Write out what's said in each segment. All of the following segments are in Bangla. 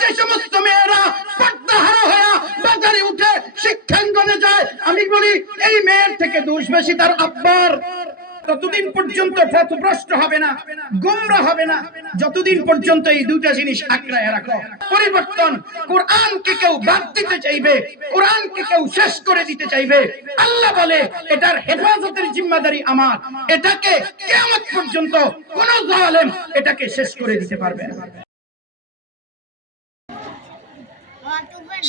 যে সমস্ত মেয়েরা পর্দাহারা হয়ে বাজারে উঠে শিক্ষাঙ্গনে যায়, আমি বলি এই মেয়ের থেকে দোষ বেশি তার আব্বার। ততদিন পর্যন্ত পথভ্রষ্ট হবে না, গোমরা হবে না, যতদিন পর্যন্ত এই দুইটা জিনিস আঁকড়ায় রাখো। পরিবর্তন, কোরআনকে কেউ বাদ দিতে চাইবে, কোরআনকে কেউ শেষ করে দিতে চাইবে, আল্লাহ বলে এটার হেফাজতের জিম্মাদারি আমার। এটাকে কিয়ামত পর্যন্ত কোন জালেম এটাকে শেষ করে দিতে পারবে না।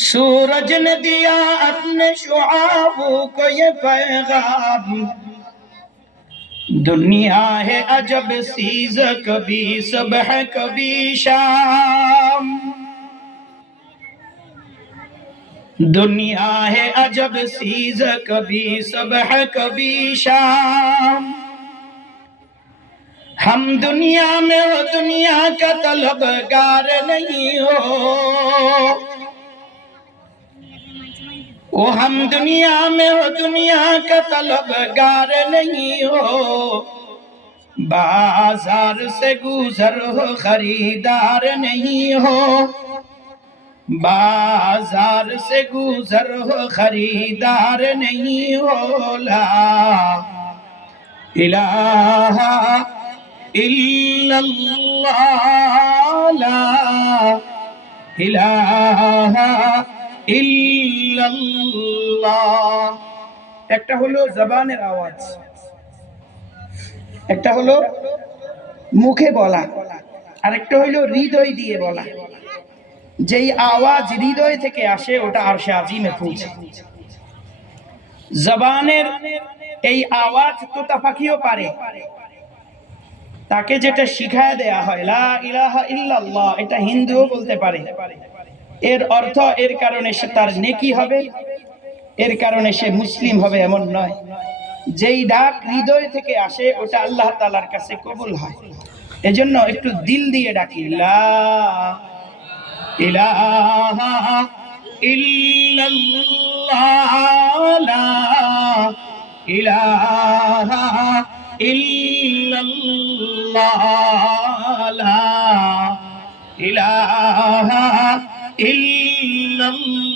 सूरज ने दिया अपने शुआबों को ये पैगाम, दुनिया है अजब सीज, कभी सुबह कभी शाम। दुनिया है अजब सीज, कभी सुबह कभी शाम। हम दुनिया में हो दुनिया का तलबगार नहीं हो, वो हम दुनिया में हो दुनिया का तलबगार नहीं हो। बाजार से गुजर हो खरीदार नहीं हो, बाजार से गुजर हो खरीदार नहीं हो। ला इलाहा इल्लल्लाह, ला इलाहा ইল্লাল্লাহ। একটা হলো জবানের আওয়াজ, একটা হলো মুখে বলা, আর একটা হলো হৃদয় দিয়ে বলা। যেই আওয়াজ হৃদয় থেকে আসে ওটা আরশে আজিমে পৌঁছে। জবানের এই আওয়াজ তোতা পাখিও পারে, তাকে যেটা শিখায় দেয়া হয় লা ইলাহা ইল্লাল্লাহ, এটা হিন্দুও বলতে পারে। এর অর্থ এর কারণে সে তার নেকি হবে, এর কারণে সে মুসলিম হবে এমন নয়। যেই ডাক হৃদয় থেকে আসে ওটা আল্লাহ তাআলার কাছে কবুল হয়। এজন্য একটু দিল দিয়ে ডাকি, লা ইলাহা ইল্লাল্লাহ, লা ইলাহা ইল্লাল্লাহ, লা ইলাহা इल्लल्लाह।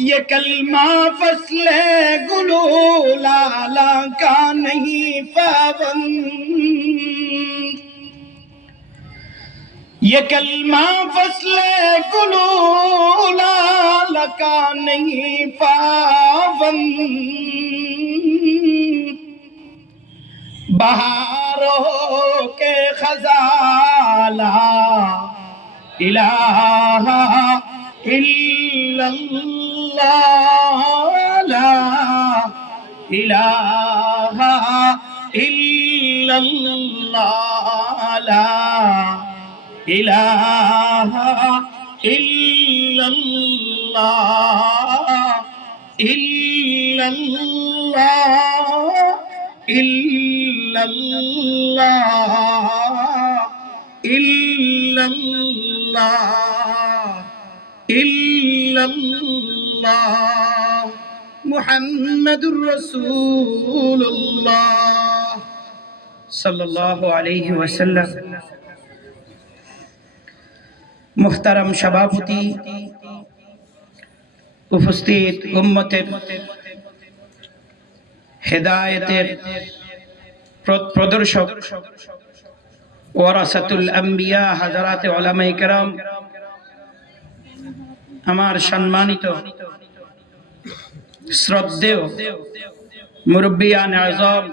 ये कलमा फसले गुलूलाला का नहीं पाबंद, ये कलमा फसले गुलूलाला का नहीं पाबंद। बहारों के खजाला इलाहा इल्लल्लाह, ला इलाहा इल्लल्लाह, ला इलाहा इल्लल्लाह, इल्लल्लाह इल्लल्लाह, इल्लल्लाह इल्लल्लाह, मुहम्मदुर रसूलुल्लाह सल्लल्लाहु अलैहि वसल्लम। मुहतरम सभापति, उपस्थित उम्मतेर হেদায়েতের প্রদর্শক ওয়ারাসাতুল আম্বিয়া হাজারাতে উলামায়ে কেরাম, আমার সম্মানিত শ্রদ্ধেয় মুরব্বিয়ান আযম,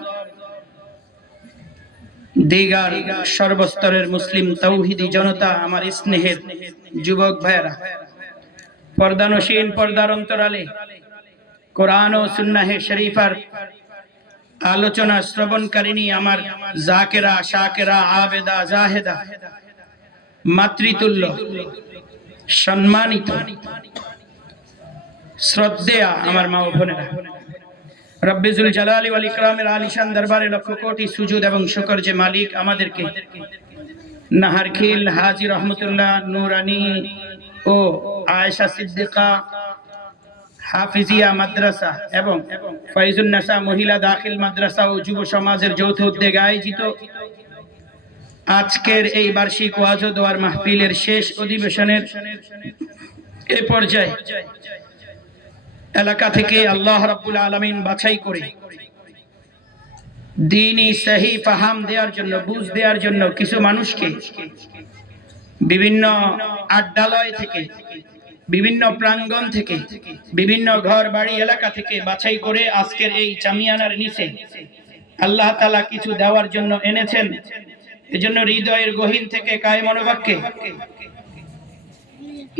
দিগার সর্বস্তরের মুসলিম তৌহিদি জনতা, আমার স্নেহের যুবক ভাইয়েরা, পর্দানশীন পর্দার অন্তরালে কোরআন ও সুন্নাহ শরীফার আলোচনা শ্রবণকারিণী আমার জাকেরা শাকেরা আবেদা জাহেদা মাতৃতুল্য সম্মানিত শ্রদ্ধেয়া আমার মা ও বোনেরা, রব্বিজুল জালালি ওয়াল ইকরামের আলিশান দরবারে লক্ষ কোটি সুজুদ এবং শুকর যে মালিক আমাদেরকে নাহারখিল হাজী রহমতুল্লাহ নুরানি ও আয়েশা সিদ্দিকা হাফিজিয়া মাদ্রাসা এবং ফয়জুন নেসা মহিলা দাখিল মাদ্রাসা ও যুব সমাজের যৌথ উদ্যোগে আয়োজিত আজকের এই বার্ষিক ওয়াজ ও দোয়ার মাহফিলের শেষ অধিবেশনের এ পর্যায়ে এলাকা থেকে আল্লাহ রাব্বুল আলামিন বাছাই করে দ্বীনি সহি ফাহাম দেওয়ার জন্য, বুঝ দেওয়ার জন্য কিছু মানুষকে বিভিন্ন আড্ডালয় থেকে, বিভিন্ন প্রাঙ্গণ থেকে, বিভিন্ন ঘর বাড়ি এলাকা থেকে বাছাই করে আজকের এই চামিয়ানার নিচে আল্লাহ তাআলা কিছু দেওয়ার জন্য এনেছেন। এজন্য হৃদয়ের গহীন থেকে কায়ে মনোবাক্যে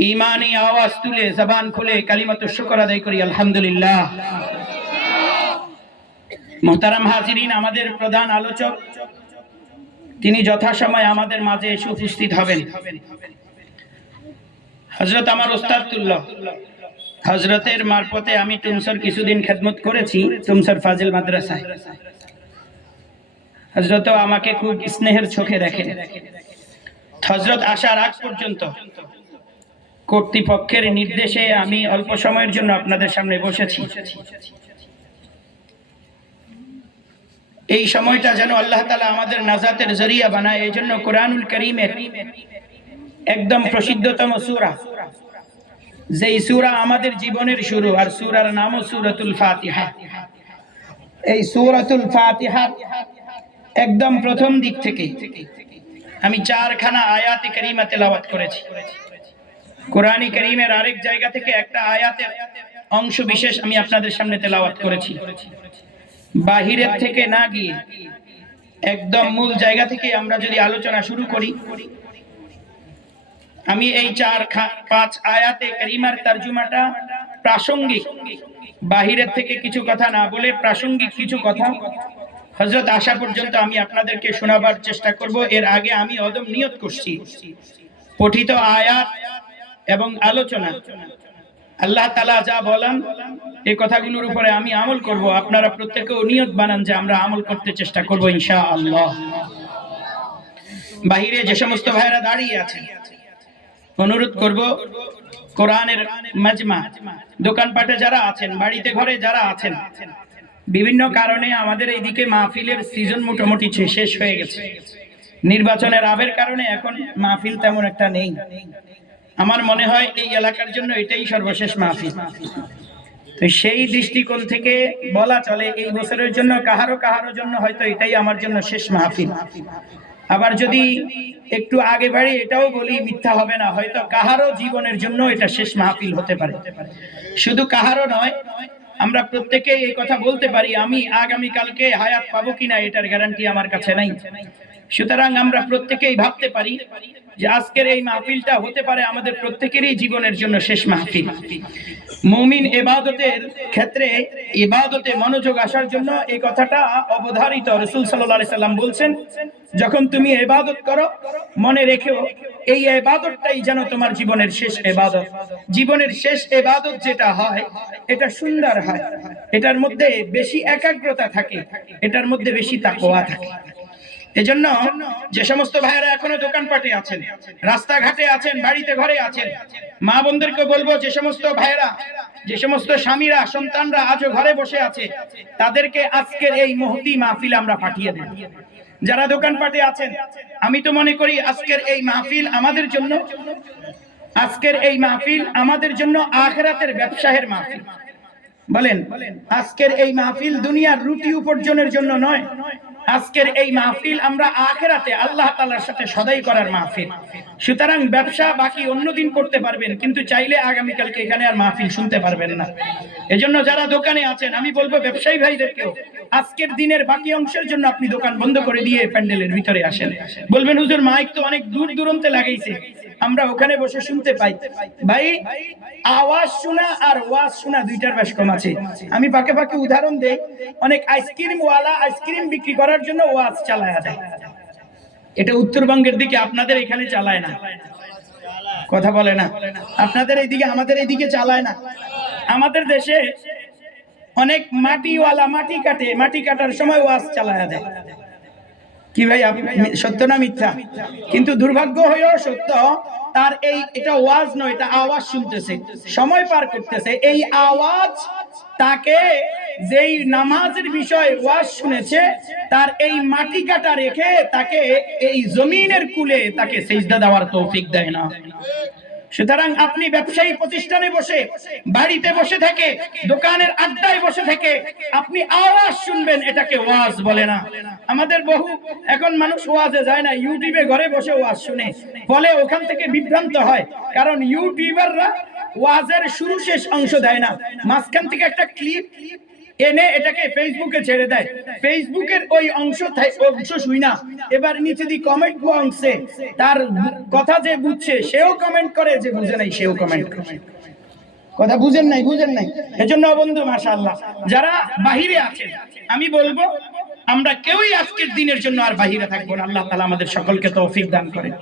ঈমানি আওয়াজ তুলে জবান খুলে কালিমাতুশ শুকর আদায় করি আলহামদুলিল্লাহ। মুহতারাম হাজিরিন, আমাদের প্রধান আলোচক তিনি যথাসময়ে আমাদের মাঝে এসে উপস্থিত হবেন। হযরত আমার ওস্তাদুল্লাহ হযরতের মারফতে আমি টুমসর কিছুদিন খেদমত করেছি, টুমসর ফাজিল মাদ্রাসায়। হযরত আমাকে খুব স্নেহের চোখে দেখেন। হযরত আসার আগ পর্যন্ত কর্তৃপক্ষের নির্দেশে আমি অল্প সময়ের জন্য আপনাদের সামনে বসেছি। এই সময়টা যেন আল্লাহ তাআলা আমাদের নাজাতের জরিয়া বানায়, এই জন্য কোরআনুল কারীমের একদম প্রসিদ্ধতম সূরা, যেই সূরা আমাদের জীবনের শুরু, আর সূরার নামও সূরাতুল ফাতিহা। এই সূরাতুল ফাতিহা একদম প্রথম দিক থেকে আমি 4খানা আয়াতে কারীমা তেলাওয়াত করেছি। কোরআনে কারীমের আরেক জায়গা থেকে একটা আয়াতের অংশ বিশেষ আমি আপনাদের সামনে তেলাওয়াত করেছি। বাহিরের থেকে না গিয়ে একদম মূল জায়গা থেকে আমরা যদি আলোচনা শুরু করি, আমি এই 4-5 আয়াতে কারীমার তরজমাটা প্রাসঙ্গিক, বাহিরের থেকে কিছু কথা না বলে প্রাসঙ্গিক কিছু কথা হযরত আসা পর্যন্ত আমি আপনাদেরকে শোনাবার চেষ্টা করব। এর আগে আমি অদম নিয়ত করছি, পঠিত আয়াত এবং আলোচনা আল্লাহ তাআলা যা বলেন এই কথাগুলোর উপরে আমি আমল করব। আপনারা প্রত্যেকেও নিয়ত বানান যে আমরা আমল করতে চেষ্টা করব ইনশাআল্লাহ। বাহিরে যে সমস্ত ভাইরা দাঁড়িয়ে আছেন, অনুরোধ করব কোরআনের মাজমা, দোকানপাটে যারা আছেন, বাড়িতে ঘরে যারা আছেন, বিভিন্ন কারণে আমাদের এইদিকে মাহফিলের সিজন মোটামুটি শেষ হয়ে গেছে। নির্বাচনের আবের কারণে এখন মাহফিল তেমন একটা নেই। আমার মনে হয় এই এলাকার জন্য এটাই সর্বশেষ মাহফিল। তো সেই দৃষ্টিকোণ থেকে বলা চলে এই বছরের জন্য কাহারো জন্য হয়তো এটাই আমার জন্য শেষ মাহফিল। আবার যদি একটু আগে বাড়ি এটাও বলি মিথ্যা হবে না, হয়তো কাহারো জীবনের জন্য এটা শেষ মাহফিল হতে পারে। শুধু কাহারো নয়, আমরা প্রত্যেকেই এই কথা বলতে পারি আমি আগামী কালকে হায়াত পাবো কিনা এটার গ্যারান্টি আমার কাছে নাই। সুতরাং আমরা প্রত্যেকেই ভাবতে পারি যে আজকের এই মাহফিলটা হতে পারে আমাদের প্রত্যেকেরই জীবনের জন্য শেষ মাহফিল। মুমিন ইবাদতের ক্ষেত্রে ইবাদতে মনোযোগ আসার জন্য এই কথাটা অবধারিত। রাসূল সাল্লাল্লাহু আলাইহি সাল্লাম বলেন, যখন তুমি ইবাদত করো মনে রেখো এই ইবাদতটাই যেন তোমার জীবনের শেষ ইবাদত। জীবনের শেষ ইবাদত যেটা হয় এটা সুন্দর হয়, এটার মধ্যে বেশি একাগ্রতা থাকে, এটার মধ্যে বেশি তাকওয়া থাকে। এজন্য যে সমস্ত ভাইয়েরা এখনো দোকানপাটে আছেন, রাস্তাঘাটে আছেন, বাড়িতে ঘরে আছেন, মা বোনদেরকে বলবো যে সমস্ত ভাইয়েরা, যে সমস্ত স্বামীরা, সন্তানরা আজও ঘরে বসে আছে, তাদেরকে আজকের এই মহতি মাহফিল আমরা পাঠিয়ে দেব। যারা দোকানপাটে আছেন, আমি তো মনে করি আজকের এই মাহফিল আমাদের জন্য, আজকের এই মাহফিল আমাদের জন্য আখিরাতের ব্যবসায়ের মাহফিল। বলেন, আজকের এই মাহফিল দুনিয়ার রুটি উপার্জনের জন্য নয়, আজকের এই মাহফিল আমরা আখিরাতে আল্লাহ তাআলার সাথে সদাই করার মাহফিল। সুতরাং ব্যবসা বাকি অন্যদিন করতে পারবেন, কিন্তু চাইলে আগামী কালকে এখানে আর মাহফিল শুনতে পারবেন না। এজন্য যারা দোকানে আছেন আমি বলবো ব্যবসায়ী ভাইদেরকেও আজকের দিনের বাকি অংশের জন্য আপনি দোকান বন্ধ করে দিয়ে প্যান্ডেলের ভিতরে আসেন। বলবেন হুজুর মাইক তো অনেক দূর দূরান্তে লাগাইছে, আমরা ওখানে বসে শুনতে পাই। ভাই, আওয়াজ শোনা আর ওয়াজ শোনা দুইটার বেশ কম আছে। আমি পাকে পাকে উদাহরণ দেই, অনেক আইসক্রিম ওয়ালা আইসক্রিম বিক্রি করার জন্য ওয়াজ চালায়া দেয়, এটা উত্তরবঙ্গের দিকে, আপনাদের এখানে চালায় না। কথা বলে না, আপনাদের এইদিকে আমাদের এইদিকে চালায় না। আমাদের দেশে অনেক মাটিওয়ালা মাটি কাটে, মাটি কাটার সময় ওয়াজ চালায়া দেয়। কি ভাই, সত্য না মিথ্যা? কিন্তু দুর্ভাগ্য হয়েও সত্য, তার এটা ওয়াজ নয়, এটা আওয়াজ শুনতেছে, সময় পার করতেছে। এই আওয়াজ তাকে যেই নামাজের বিষয় ওয়াজ শুনেছে তার এই মাটি কাটা রেখে তাকে এই জমিনের কুলে তাকে সিজদা দেওয়ার তৌফিক দেয় না। সুতরাং আপনি ব্যবসায়ী প্রতিষ্ঠানে বসে, বাড়িতে বসে থেকে, দোকানের আড্ডায় বসে থেকে আপনি আওয়াজ শুনবেন, এটাকে ওয়াজ বলে না। আমাদের বহু এখন মানুষ ওয়াজে যায় না, ইউটিউবে ঘরে বসে ওয়াজ শুনে, ফলে ওখান থেকে বিভ্রান্ত হয়। কারণ ইউটিউবাররা ওয়াজের শুরু শেষ অংশ দেয় না, মাঝখান থেকে একটা ক্লিপ এনে এটাকে ফেসবুকে ছেড়ে দেয়। ফেসবুকের ওই অংশ শুই না, এবার নিচে দি কমেন্ট বক্সে তার কথা যে বুঝছে সেও কমেন্ট করে, যে বুঝে নাই সেও কমেন্ট করে। কথা বুঝেন নাই। এজন্য বন্ধু মাশাআল্লাহ যারা বাহিরে আছেন, আমি বলবো আমরা কেউই আজকের দিনের জন্য আর বাহিরে থাকবো না। আল্লাহ তাআলা আমাদের সকলকে তৌফিক দান করেন।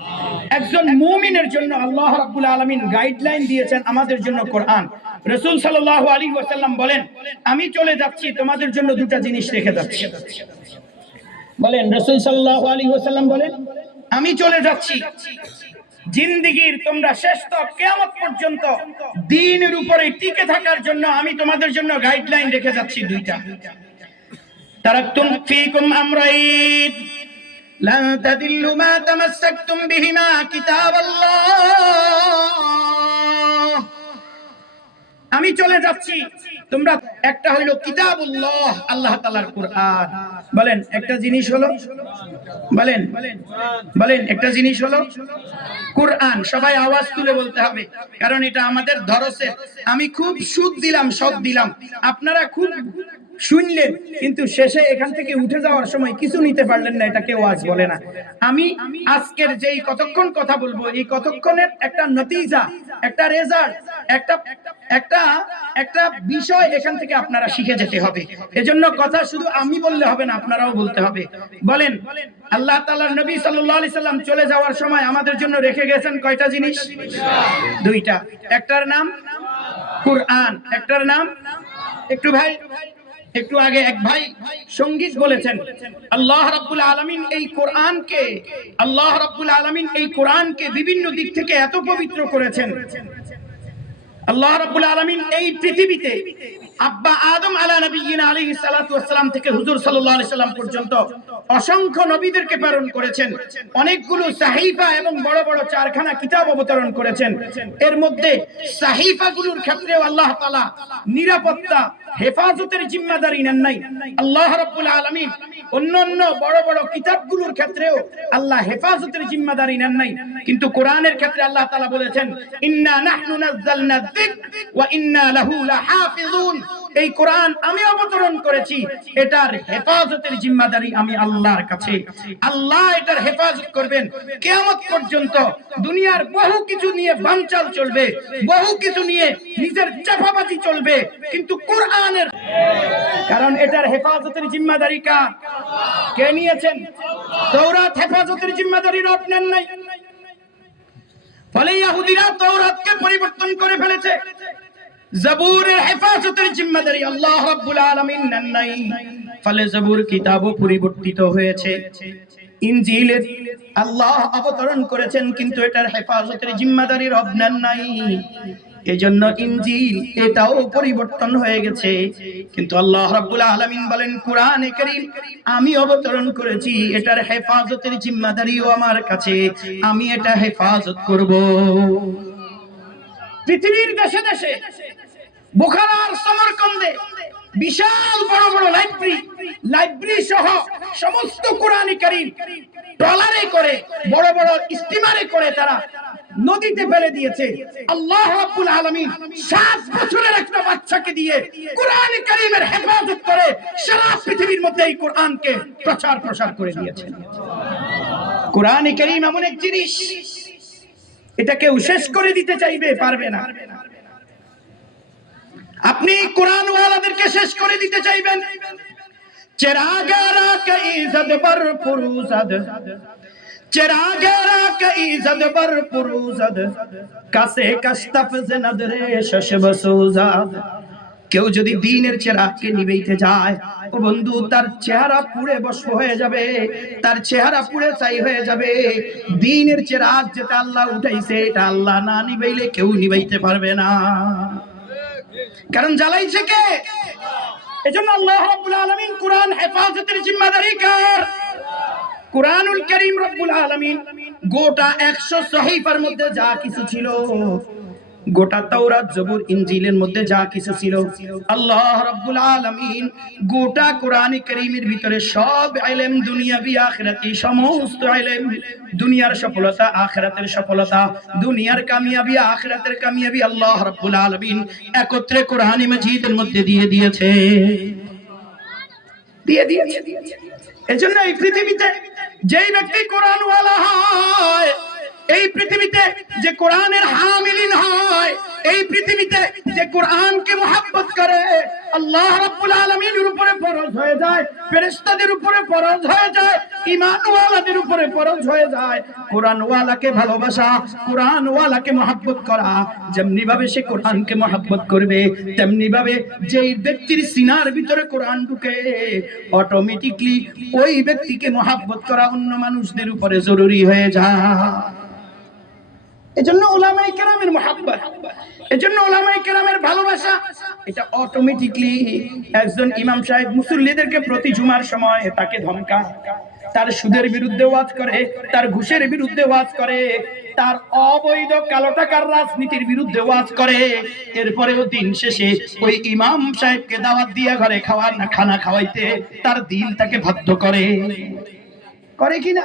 একজন মুমিনের জন্য আল্লাহ রাব্বুল আলামিন গাইডলাইন দিয়েছেন আমাদের জন্য কোরআন। রাসূল সাল্লাল্লাহু আলাইহি ওয়াসাল্লাম বলেন, আমি চলে যাচ্ছি, তোমাদের জন্য দুটো জিনিস রেখে যাচ্ছি। বলেন, রাসূল সাল্লাল্লাহু আলাইহি ওয়াসাল্লাম বলেন, আমি চলে যাচ্ছি, জিন্দেগীর তোমরা শেষ তক কিয়ামত পর্যন্ত দ্বীনের উপরে টিকে থাকার জন্য আমি তোমাদের জন্য গাইডলাইন রেখে যাচ্ছি দুইটা। তারাকতুম ফীকুম আমরাইন লান তাদিল্লু মা তামাসসাকতুম বিহিমা কিতাবাল্লাহ। আমি চলে যাচ্ছি, তোমরা একটা হইল কিতাবুল্লাহ, আল্লাহ তাআলার কোরআন। বলেন একটা জিনিস হলো, বলেন একটা জিনিস হলো কোরআন। সবাই আওয়াজ তুলে বলতে হবে, কারণ এটা আমাদের দরসে। আমি খুব সুদ দিলাম, সব দিলাম, আপনারা খুব শুনলেন, কিন্তু শেষে এখান থেকে উঠে যাওয়ার সময় কিছু নিতে পারলেন না, এটাকে ওয়াজ বলে না। আমি আজকের যেই কতক্ষণ কথা বলবো, এই কতক্ষণের একটা নতিজা, একটা রেজাল্ট, একটা বিষয় এখান থেকে আপনারা শিখে যেতে হবে। এজন্য কথা শুধু আমি বললে হবে না, আপনারাও বলতে হবে। বলেন, আল্লাহ তাআলার নবী সাল্লাল্লাহু আলাইহি সাল্লাম চলে যাওয়ার সময় আমাদের জন্য রেখে গেছেন কয়টা জিনিস? দুইটা। একটার নাম কোরআন, একটার নাম, একটু ভাই একটু আগে এক ভাই সঙ্গীত বলেছেন, আল্লাহ রাব্বুল আলামিন এই কোরআনকে বিভিন্ন দিক থেকে এত পবিত্র করেছেন। আল্লাহ রাব্বুল আলামিন এই পৃথিবীতে আব্বা আদম আলা নবিয়িনা আলাইহিস সালাতু ওয়াস সালাম থেকে হুজুর সাল্লাল্লাহু আলাইহি সাল্লাম পর্যন্ত অসংখ্য নবীদেরকে প্রেরণ করেছেন, অনেকগুলো সাহিফা এবং বড় বড় চারখানা কিতাব অবতরণ করেছেন। এর মধ্যে সাহিফাগুলোর ক্ষেত্রেও আল্লাহ তাআলা নিরাপত্তা, হেফাজতের জিম্মাদারি নেন নাই। আল্লাহ রাব্বুল আলামিন অন্যান্য বড় বড় কিতাবগুলোর ক্ষেত্রেও আল্লাহ হেফাজতের জিম্মাদারি নেন নাই, কিন্তু কোরআনের ক্ষেত্রে আল্লাহ তাআলা বলেছেন, ইন্না নাহনু নাযালনা যিকর ওয়া ইন্না লাহু লাহাফিজুন। এই কোরআন আমি অবতরণ করেছি, এটার হেফাজতের জিম্মাদারি আমি আল্লাহর কাছে। আল্লাহ এটার হেফাজত করবেন কিয়ামত পর্যন্ত। দুনিয়ার বহু কিছু নিয়ে বানচাল চলবে, বহু কিছু নিয়ে নিজের চাপাবাজি চলবে, কিন্তু কোরআনের, কারণ এটার হেফাজতের জিম্মাদারি কার? কে নিয়েছেন? তাওরাত হেফাজতের জিম্মাদারি রব নেন নাই। ফলে ইহুদিরা তাওরাতকে পরিবর্তন করে ফেলেছে। জবুরের হেফাজতের জিম্মাদারি আল্লাহ রাব্বুল আলামিন নেন নাই, ফলে জবুর কিতাবও পরিবর্তিত হয়েছে। ইনজিলের আল্লাহ অবতরণ করেছেন, কিন্তু এটার হেফাজতের জিম্মাদারি রব নেন নাই। এজন্য ইনজিল এটাও পরিবর্তন হয়ে গেছে। কিন্তু আল্লাহ রাব্বুল আলামিন বলেন, কোরআনে কারীম আমি অবতরণ করেছি, এটার হেফাজতের জিম্মাদারিও আমার কাছে, আমি এটা হেফাজত করব। পৃথিবীর দেশে দেশে, বুখারার সমরকন্দে বিশাল বড় বড় লাইব্রেরি সহ সমস্ত কোরআনে কারীম ট্রলারে করে, বড় বড় স্টিমারে করে তারা নদীতে ফেলে দিয়েছে। আল্লাহ রাব্বুল আলামিন 7 বছরের একটা বাচ্চাকে দিয়ে কোরআনে কারীমের হেফাজত করে সারা পৃথিবীর মধ্যে এই কোরআনকে প্রসার করে দিয়েছেন। কোরআনে কারীম এমন এক জিনিস, এটা কেউ শেষ করে দিতে চাইবে, পারবে না। আপনি কোরআন ওয়ালাদেরকে শেষ করে দিতে চাইবেন, চেরাগারা কে ইজ্জত বার ফুরুজাদ, চেরাগারা কে ইজ্জত বার ফুরুজাদ, কাসে কাশতাফ জনদরে শশবসুজাদ। কেউ যদি দ্বীনের চেরাগকে নিভাইতে যায়, ও বন্ধু, তার চেহারা পুড়ে ভস্ম হয়ে যাবে, তার চেহারা পুড়ে ছাই হয়ে যাবে। দ্বীনের চেরাগ যেটা আল্লাহ উঠাইছে, এটা আল্লাহ না নিভাইলে কেউ নিভাইতে পারবে না। কারণ জ্বালাইছে কে? এজন্য আল্লাহ রাব্বুল আলামিন কোরআন হেফাজতের জিম্মাদারি কার? কুরআনুল কারীম রব্বুল আলামিন গোটা 100 সহিফার মধ্যে যা কিছু ছিল, গোটা তাওরাত জবুর ইনজিলের মধ্যে যা কিছু ছিল, আল্লাহ রাব্বুল আলামিন গোটা কোরআনে কারীমের ভিতরে সব ইলম দুনিয়াবি আখিরাতি সমস্ত ইলম, দুনিয়ার সফলতা আখিরাতের সফলতা, দুনিয়ার কামিয়াবি আখিরাতের কামিয়াবি আল্লাহ রাব্বুল আলামিন একত্রে কোরআনে মাজিদের মধ্যে দিয়ে দিয়েছে। এজন্য এই পৃথিবীতে যেই ব্যক্তি কোরআন ওয়ালা হয়, এই পৃথিবীতে যে কোরআনের হামিলিন হয়, এই পৃথিবীতে যে কোরআনকে মহব্বত করে, আল্লাহ রাব্বুল আলামিনের উপরে ফরজ হয়ে যায়, ফেরেশতাদের উপরে ফরজ হয়ে যায়, ঈমান ওয়ালাদের উপরে ফরজ হয়ে যায় কোরআন ওয়ালাকে ভালোবাসা, কোরআন ওয়ালাকে মহব্বত করা। যেমনি ভাবে সে কোরআনকে মহব্বত করবে, তেমনি ভাবে যেই ব্যক্তির সিনার ভিতরে কোরআন ঢুকে, অটোমেটিকলি ওই ব্যক্তিকে মহব্বত করা অন্য মানুষদের উপরে জরুরি হয়ে যায়। এজন্য উলামায়ে কেরামের মহব্বত, এজন্য উলামায়ে কেরামের ভালোবাসা, এটা অটোমেটিকলি একজন ইমাম সাহেব মুসল্লিদেরকে প্রতি জুমার সময় তাকে ধমকায়, তার সুদের বিরুদ্ধে ওয়াজ করে, তার ঘুষের বিরুদ্ধে ওয়াজ করে, তার অবৈধ কালো টাকার রাজনীতির বিরুদ্ধে ওয়াজ করে, এরপরেও দিন শেষে ওই ইমাম সাহেবকে দাওয়াত দিয়া ঘরে খানা খাওয়াইতে তার দিল তাকে বাধ্য করে। করে কিনা?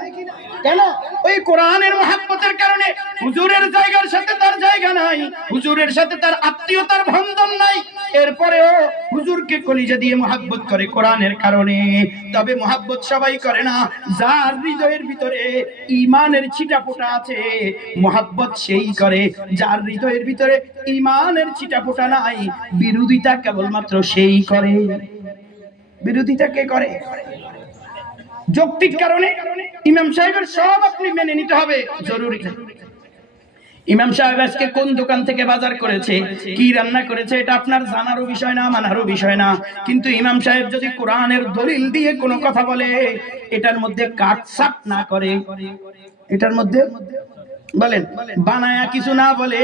কেন? ওই কোরআনের মহব্বতের কারণে হুজুরের জায়গার সাথে তার জায়গা নাই, হুজুরের সাথে তার আত্মীয়তার বন্ধন নাই, এরপরেও হুজুরকে কলিজা দিয়ে মহব্বত করে কোরআনের কারণে। তবে মহব্বত সবাই করে না, যার হৃদয়ের ভিতরে ঈমানের ছিটাফোঁটা আছে মহব্বত সেই করে, যার হৃদয়ের ভিতরে ঈমানের ছিটাফোঁটা নাই বিরোধিতা কেবলমাত্র সেই করে। বিরোধিতা কে করে? যৌক্তিক কারণে ইমাম সাহেবের সব আপনি মেনে নিতে হবে, জরুরি। ইমাম সাহেব আজকে কোন দোকান থেকে বাজার করেছে, কি রান্না করেছে, এটা আপনার জানারও বিষয় না, মানারও বিষয় না। কিন্তু ইমাম সাহেব যদি কোরআনের দলিল দিয়ে কোনো কথা বলে, এটার মধ্যে কাটছাট না করে, এটার মধ্যে বলেন বানায়া কিছু না বলে,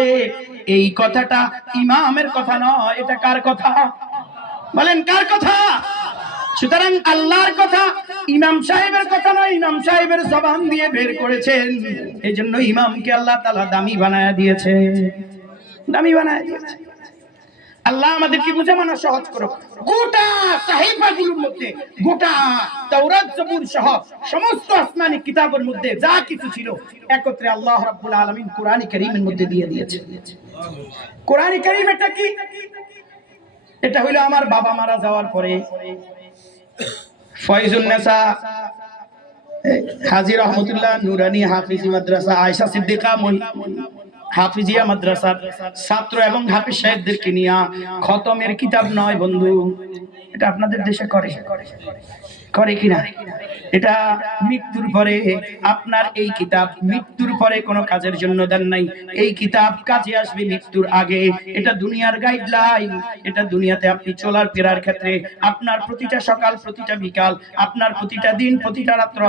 এই কথাটা ইমামের কথা নয়, এটা কার কথা? বলেন কার কথা? সুতরাং আল্লাহর কথা, ইমাম সাহেবের কথা নয়, ইমাম সাহেবের জবান দিয়ে বের করেছেন। এজন্য ইমামকে আল্লাহ তাআলা দামি বানায়া দিয়েছে, দামি বানায়া দিয়েছে। আল্লাহ আমাদেরকে বুঝে মানা সহজ করুক। গোটা সাহিফাগুলোর মধ্যে, গোটা তাওরাত জবুর সহ সমস্ত আসমানি কিতাবের মধ্যে যা কিছু ছিল একত্রে আল্লাহ রাব্বুল আলামিন কোরআন কারীমের মধ্যে দিয়ে দিয়েছে। কোরআন কারীম এটা কি? এটা হলো আমার বাবা মারা যাওয়ার পরে ফয়জুন নেসা হাজী রহমতুল্লাহ নুরানি হাফিজি মাদ্রাসা আয়েশা সিদ্দিকা হাফিজিয়া মাদ্রাসার ছাত্র এবং হাফিজ সাহেবদেরকে নিয়ে খতমের কিতাব নয় বন্ধু, এটা আপনাদের দেশে করে করে কিনা? এটা মৃত্যুর পরে আপনার এই কিতাব মৃত্যুর পরে কোনো কাজের জন্য দেন নাই, এই কিতাব কাজে আসবে মৃত্যুর আগে। এটা দুনিয়ার গাইডলাইন, এটা দুনিয়াতে আপনি চলার ফেরার ক্ষেত্রে আপনার প্রতিটা সকাল, প্রতিটা বিকাল, আপনার প্রতিটা দিন, প্রতিটা রাত্র,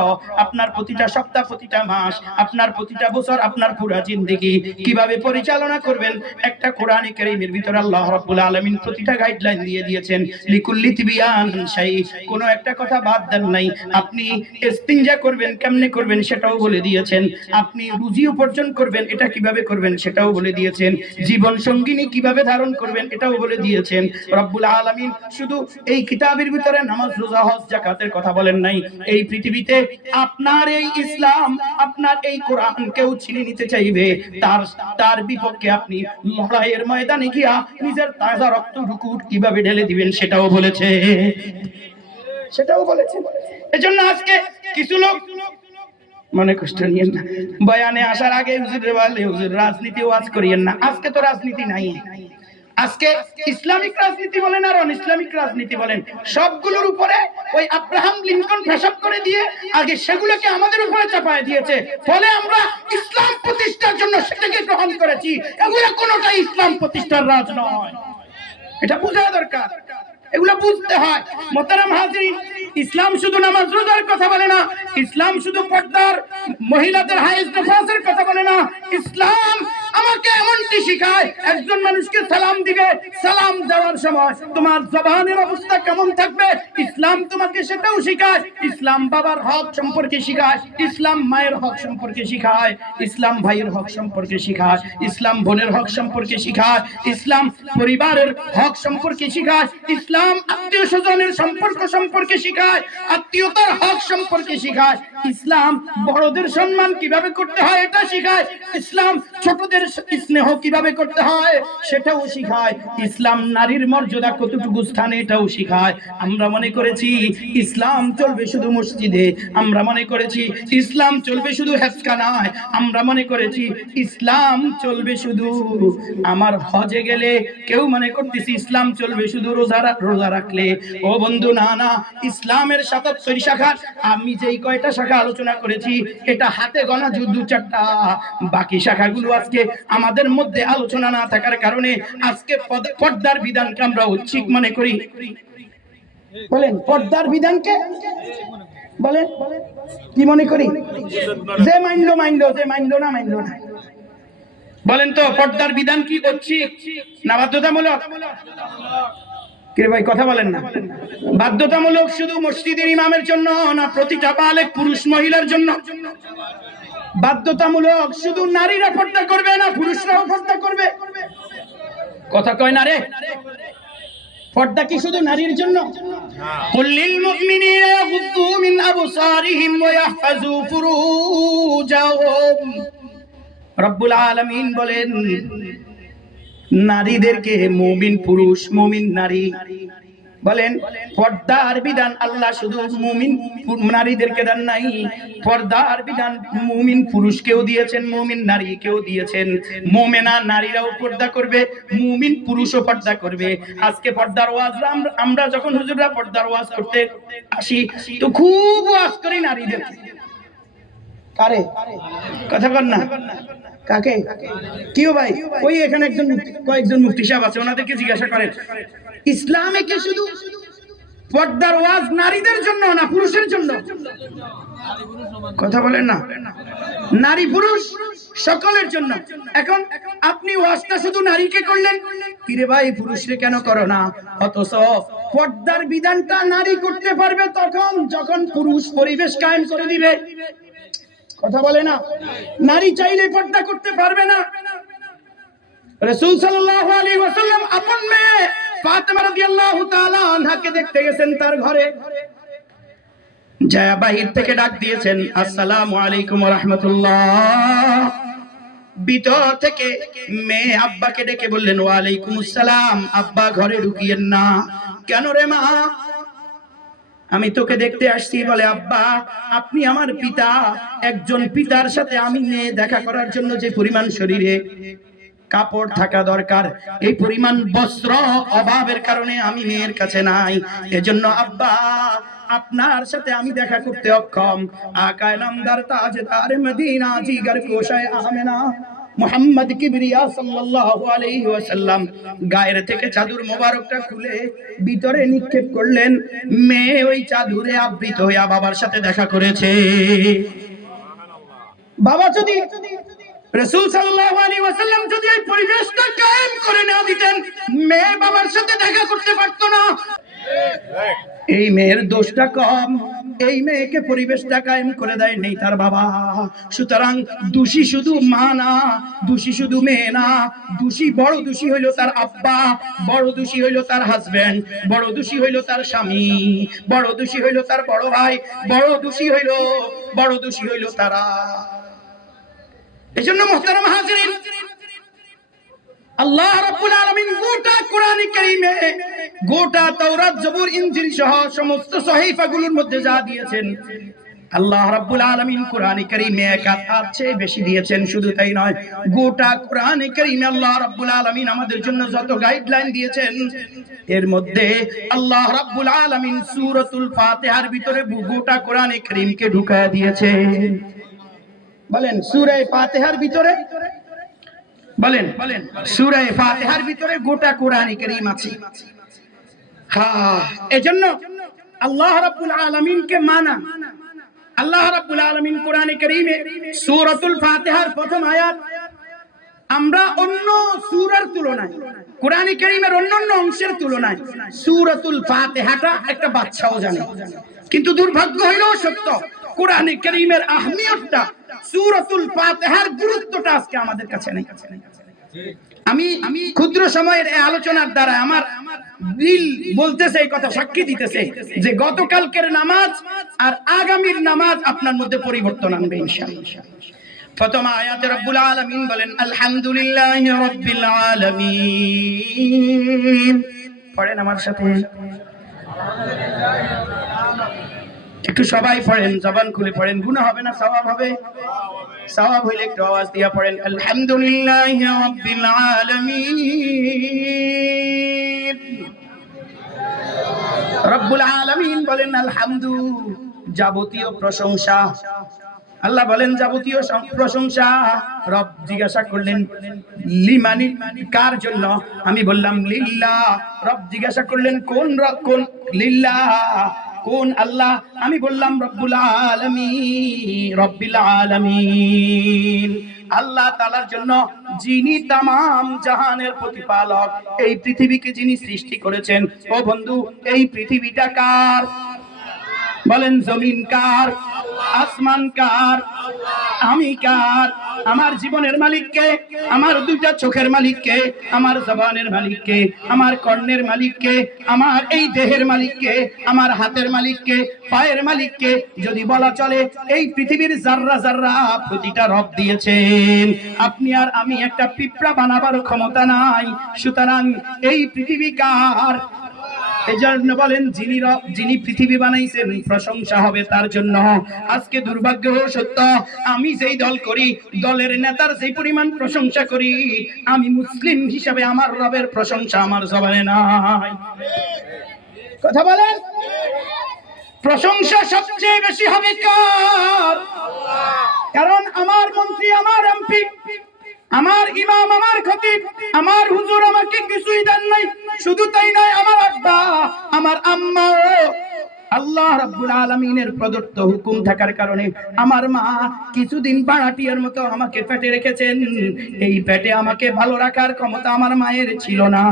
আপনার প্রতিটা সপ্তাহ, প্রতিটা মাস, আপনার প্রতিটা বছর, আপনার পুরা জিন্দেগি কিভাবে পরিচালনা করবেন, একটা কোরআনে কারীমের ভিতরে আল্লাহ রাব্বুল আলামিন প্রতিটা গাইডলাইন দিয়ে দিয়েছেন। লিকুল্লি তিবিয়ান শাই, কোনো একটা কথা বাদ দেন নাই। আপনি ইস্তিনজা করবেন কেমনে করবেন সেটাও বলে দিয়েছেন, আপনি রুজি উপার্জন করবেন এটা কিভাবে করবেন সেটাও বলে দিয়েছেন, জীবন সঙ্গিনী কিভাবে ধারণ করবেন এটাও বলে দিয়েছেন। রব্বুল আলামিন শুধু এই কিতাবের ভিতরে নামাজ, রোজা, হজ, যাকাতের কথা বলেন নাই। এই পৃথিবীতে আপনার এই ইসলাম, আপনার এই কোরআন কেউ ছিনিয়ে নিতে চাইবে, তার বিপক্ষে আপনি লড়াইয়ের ময়দানে গিয়া নিজের তাজা রক্তটুকু কিভাবে ঢেলে দিবেন সেটাও বলেছে, সেটাও বলেছে। এজন্য আজকে কিছু লোক মনে কষ্ট নিয়েন না, বয়ানে আসার আগে হুজুর বলে হুজুর রাজনীতি ওয়াজ করিয়েন না। আজকে তো রাজনীতি নাই, আজকে ইসলামিক রাজনীতি বলেন আর অন ইসলামিক রাজনীতি বলেন, সবগুলোর উপরে ওই আব্রাহাম লিঙ্কন পেশাব করে দিয়ে আগে সেগুলোকে আমাদের উপরে চাপায় দিয়েছে। ফলে আমরা ইসলাম প্রতিষ্ঠার জন্য সেটাকে গ্রহণ করেছি। এগুলো কোনোটাই ইসলাম প্রতিষ্ঠার রাজ নয়, এটা বোঝা দরকার, এগুলো বুঝতে হয়। মোহতারাম হাজিরিন, ইসলাম শুধু নামাজ রোজার কথা বলে না, ইসলাম শুধু পর্দার মহিলাদের হায়েজ নেফাসের কথা বলে না, ইসলাম আমাকে এমন উক্তি শিখায়, একজন মানুষকে সালাম দিবে, সালাম দেওয়ার সময় তোমার জবানের অবস্থা কেমন থাকবে ইসলাম তোমাকে সেটাও শিখায়। ইসলাম বাবার হক সম্পর্কে শিখায়, ইসলাম মায়ের হক সম্পর্কে শিখায়, ইসলাম ভাইয়ের হক সম্পর্কে শিখায়, ইসলাম বোনের হক সম্পর্কে শিখায়, ইসলাম পরিবারের হক সম্পর্কে শিখায়, ইসলাম আত্মীয় স্বজনের সম্পর্ক সম্পর্কে শিখায়, আত্মীয়তার হক সম্পর্কে শিখায়, ইসলাম বড়দের সম্মান কিভাবে করতে হয় এটা শিখায়, ইসলাম ছোটদের স্নেহ কিভাবে করতে হয় সেটাও শিখায়, ইসলাম নারীর মর্যাদা কতটুকু স্থানে এটাও শিখায়। আমরা মনে করেছি ইসলাম চলবে শুধু মসজিদে, আমরা মনে করেছি ইসলাম চলবে শুধু হেফখানায়, আমরা মনে করেছি ইসলাম চলবে শুধু আমার হজে গেলে, কেউ মনে করতেছি ইসলাম চলবে শুধু রোজা রাখলে। ও বন্ধু, না না, ইসলামের ৭৭ শাখা, আমি যেই কয়টা শাখা আলোচনা করেছি এটা হাতে গোনা দু চারটা, বাকি শাখাগুলো আজকে আমাদের মধ্যে আলোচনা না থাকার কারণে আজকে পর্দার বিধানকে আমরা ঐচ্ছিক মনে করি। বলেন পর্দার বিধানকে বলেন কি মনে করি? যে মাইনলো মাইনলো, যে মাইনলো না মাইনলো না। বলেন তো পর্দার বিধান কি ঐচ্ছিক না বাধ্যতামূলক? কে ভাই কথা বলেন না? বাধ্যতামূলক শুধু মসজিদের ইমামের জন্য না প্রতিটা বালেগ পুরুষ মহিলার জন্য? বাধ্যতামূলক শুধু নারীরা পর্দা করবে না পুরুষরাও পর্দা করবে? কথা কয় না রে। পর্দা কি শুধু নারীর জন্য? কুল্লিল মুমিনিনা ইয়াগুদ্দু মিন আবসারিহিম ওয়া ইয়াহফাযু ফুরুজাহুম। রব্বুল আলামিন বলেন নারীদেরকে, মুমিন পুরুষ মুমিন নারী, বলেন পর্দার বিধান আল্লাহ শুধু মুমিন নারীদেরকে দেন নাই, পর্দার বিধান মুমিন পুরুষকেও দিয়েছেন, মুমিন নারীকেও দিয়েছেন। মুমিনা নারীরাও পর্দা করবে, মুমিন পুরুষও পর্দা করবে। আজকে পর্দার ওয়াজ আমরা যখন হুজুররা পর্দার ওয়াজ করতে আসি তো খুব ওয়াজ করি নারীদের। কারে কথা বল না? কাকে? কিও ভাই? ওই এখানে কয়েকজন মুফতি সাহেব আছে, ওনাদেরকে জিজ্ঞাসা করেন ইসলামে কি শুধু পর্দার ওয়াজ নারীদের জন্য না পুরুষের জন্য? কথা বলেন না। নারী পুরুষ সকলের জন্য। এখন আপনি ওয়াজটা শুধু নারীকে করলেন, কিরে ভাই পুরুষরে কেন করো না? অথচ পর্দার বিধানটা নারী করতে পারবে তখন যখন পুরুষ পরিবেশ কায়েম করে দিবে। কথা বলে না। নারী চাইলে পর্দা করতে পারবে না। রাসূল সাল্লাল্লাহু আলাইহি ওয়াসাল্লাম আপন মেয়ে ফাতেমা রাদিয়াল্লাহু তাআলা আনহাকে দেখতে গেছেন তার ঘরে, যায় বাহির থেকে ডাক দিয়েছেন আসসালামু আলাইকুম ওয়া রাহমাতুল্লাহ। ভিতর থেকে মেয়ে আব্বাকে ডেকে বললেন ওয়া আলাইকুমুস সালাম। আব্বা ঘরে ঢুকিয়েন না। কেন রে মা? আমি তোকে দেখতে আসছি। বলে আব্বা আপনি আমার পিতা, একজন পিতার সাথে আমি মেয়ে দেখা করার জন্য যে পরিমাণ শরীরে কাপড় থাকা দরকার এই পরিমাণ বস্ত্র অভাবের কারণে আমি মেয়ের কাছে নাই, এজন্য আব্বা আপনার সাথে আমি দেখা করতে অক্ষম। আকায়ে নামদার তাজদার মদিনা জিগর কোশায় আমেনা মুহাম্মদ কিবরিয়া সাল্লাল্লাহু আলাইহি ওয়াসাল্লাম গায়ের থেকে চাদর মোবারকটা খুলে ভিতরে নিক্ষেপ করলেন। মেয়ে ওই চাদরে আবৃত হয়ে বাবার সাথে দেখা করেছে। বাবা যদি রাসূল সাল্লাল্লাহু আলাইহি ওয়াসাল্লাম যদি এই পরিবেশটা কায়েম করে না দিতেন মেয়ে বাবার সাথে দেখা করতে পারতো না। এই মেয়ের দোষটা কম, এই মেয়েকে পরিবেশটা কায়েম করে দেয় নেই তার বাবা। সুতরাং দোষী শুধু মা না, দোষী শুধু মেয়ে না, দোষী বড় দোষী হইল তার আব্বা, বড় দোষী হইল তার হাজবেন্ড, বড় দোষী হইল তার স্বামী, বড় দোষী হইল তার বড় ভাই, বড় দোষী হইল তারা। এজন্য মুহতারাম হাজিরিন, আল্লাহ রাব্বুল আলামিন গোটা কোরআন কারীমে, গোটা তাওরাত জবুর ইনজিল সহ সমস্ত সহিফাগুলোর মধ্যে যা দিয়েছেন আল্লাহ রাব্বুল আলামিন কোরআন কারীমে একাধার চেয়ে বেশি দিয়েছেন। শুধু তাই নয়, গোটা কোরআন কারীমে আল্লাহ রাব্বুল আলামিন আমাদের জন্য যত গাইডলাইন দিয়েছেন এর মধ্যে আল্লাহ রাব্বুল আলামিন সূরাতুল ফাতিহার ভিতরে গোটা কোরআন কারীমকে ঢুকায়া দিয়েছে। বলেন সূরা ফাতিহার ভিতরে, বলেন সূরা ফাতিহার ভিতরে গোটা কোরআন কারীম আছে। হ্যাঁ, এজন্য আল্লাহ রাব্বুল আলামিনকে মানা। আল্লাহ রাব্বুল আলামিন কোরআন কারীমে সূরাতুল ফাতিহার প্রথম আয়াত আমরা অন্য সূরার তুলনায়, কোরআন কারীমের অন্যান্য অংশের তুলনায় সূরাতুল ফাতিহাটা একটা বাচ্চাও জানে, কিন্তু দুর্ভাগ্য হইলেও সত্য, কোরআন কারীমের আহমিয়তটা, সূরাতুল ফাতিহার গুরুত্বটা আজকে আমাদের কাছে নেই। আমি ক্ষুদ্র সময়ের এই আলোচনার দ্বারা আমার দিল বলতেছে, এই কথা সাক্ষী দিতেছে যে গতকালকের নামাজ আর আগামীর নামাজ আপনার মধ্যে পরিবর্তন আনবে ইনশাআল্লাহ। প্রথম আয়াতে রব্বুল আলামিন বলেন আলহামদুলিল্লাহি রাব্বিল আলামিন। পড়েন আমার সাথে, একটু সবাই পড়েন, জবান খুলে পড়েন, গুনাহ হবে না, সওয়াব হবে। সওয়াব হইলে একটু আওয়াজ দিয়া পড়েন আলহামদুলিল্লাহি রাব্বিল আলামিন। রব্বুল আলামিন বলেন আলহামদু, যাবতীয় প্রশংসা। আল্লাহ বলেন যাবতীয় প্রশংসা। রব জিজ্ঞাসা করলেন লিমানি, কার জন্য? আমি বললাম লিল্লাহ। রব জিজ্ঞাসা করলেন কোন রব, কোন লিল্লাহ, কোন আল্লাহ? আমি বললাম রব্বুল আলামিন, রব্বিল আলামিন, আল্লাহ তাআলার জন্য, যিনি তামাম জাহানের প্রতিপালক, এই পৃথিবীকে যিনি সৃষ্টি করেছেন। ও বন্ধু, এই পৃথিবীটা কার? বলেন জমিন কার? আসমান কার? আমি কার? আমার জীবনের মালিককে, আমার দুইটা চোখের মালিককে, আমার জবানের মালিককে, আমার কর্ণের মালিককে, আমার এই দেহের মালিককে, আমার হাতের মালিককে, পায়ের মালিককে যদি বলা চলে, এই পৃথিবীর জাররা জাররা প্রতিটা রব দিয়েছেন। আপনি আর আমি একটা পিঁপড়া বানাবার ক্ষমতা নাই। সুতরাং এই পৃথিবী কার? এজন্য বলেন যিনি পৃথিবী বানাইছেন, প্রশংসা হবে তার জন্য। আজকে দুর্ভাগ্য সত্য, আমি যেই দল করি, দলের নেতার যেই পরিমাণ প্রশংসা করি, আমি মুসলিম হিসাবে আমার রবের প্রশংসা আমার জবানে নাই। কথা বলেন, প্রশংসা সবচেয়ে বেশি হবে কার? কারণ আমার মন্ত্রী, আমার এমপি, আমার ইমাম, আমার খতিব, আমার হুজুর আমাকে কিছুই দেন নাই। শুধু তাই নয়, আমার আব্বা, আমার আম্মা, আল্লাহ রাব্বুল আলামিনের প্রদত্ত হুকুম থাকার কারণে আমার মা কিছুদিন ভাড়াটিয়ার মতো আমাকে পেটে রেখেছেন। এই পেটে আমাকে ভালো রাখার ক্ষমতা আমার মায়ের ছিল না।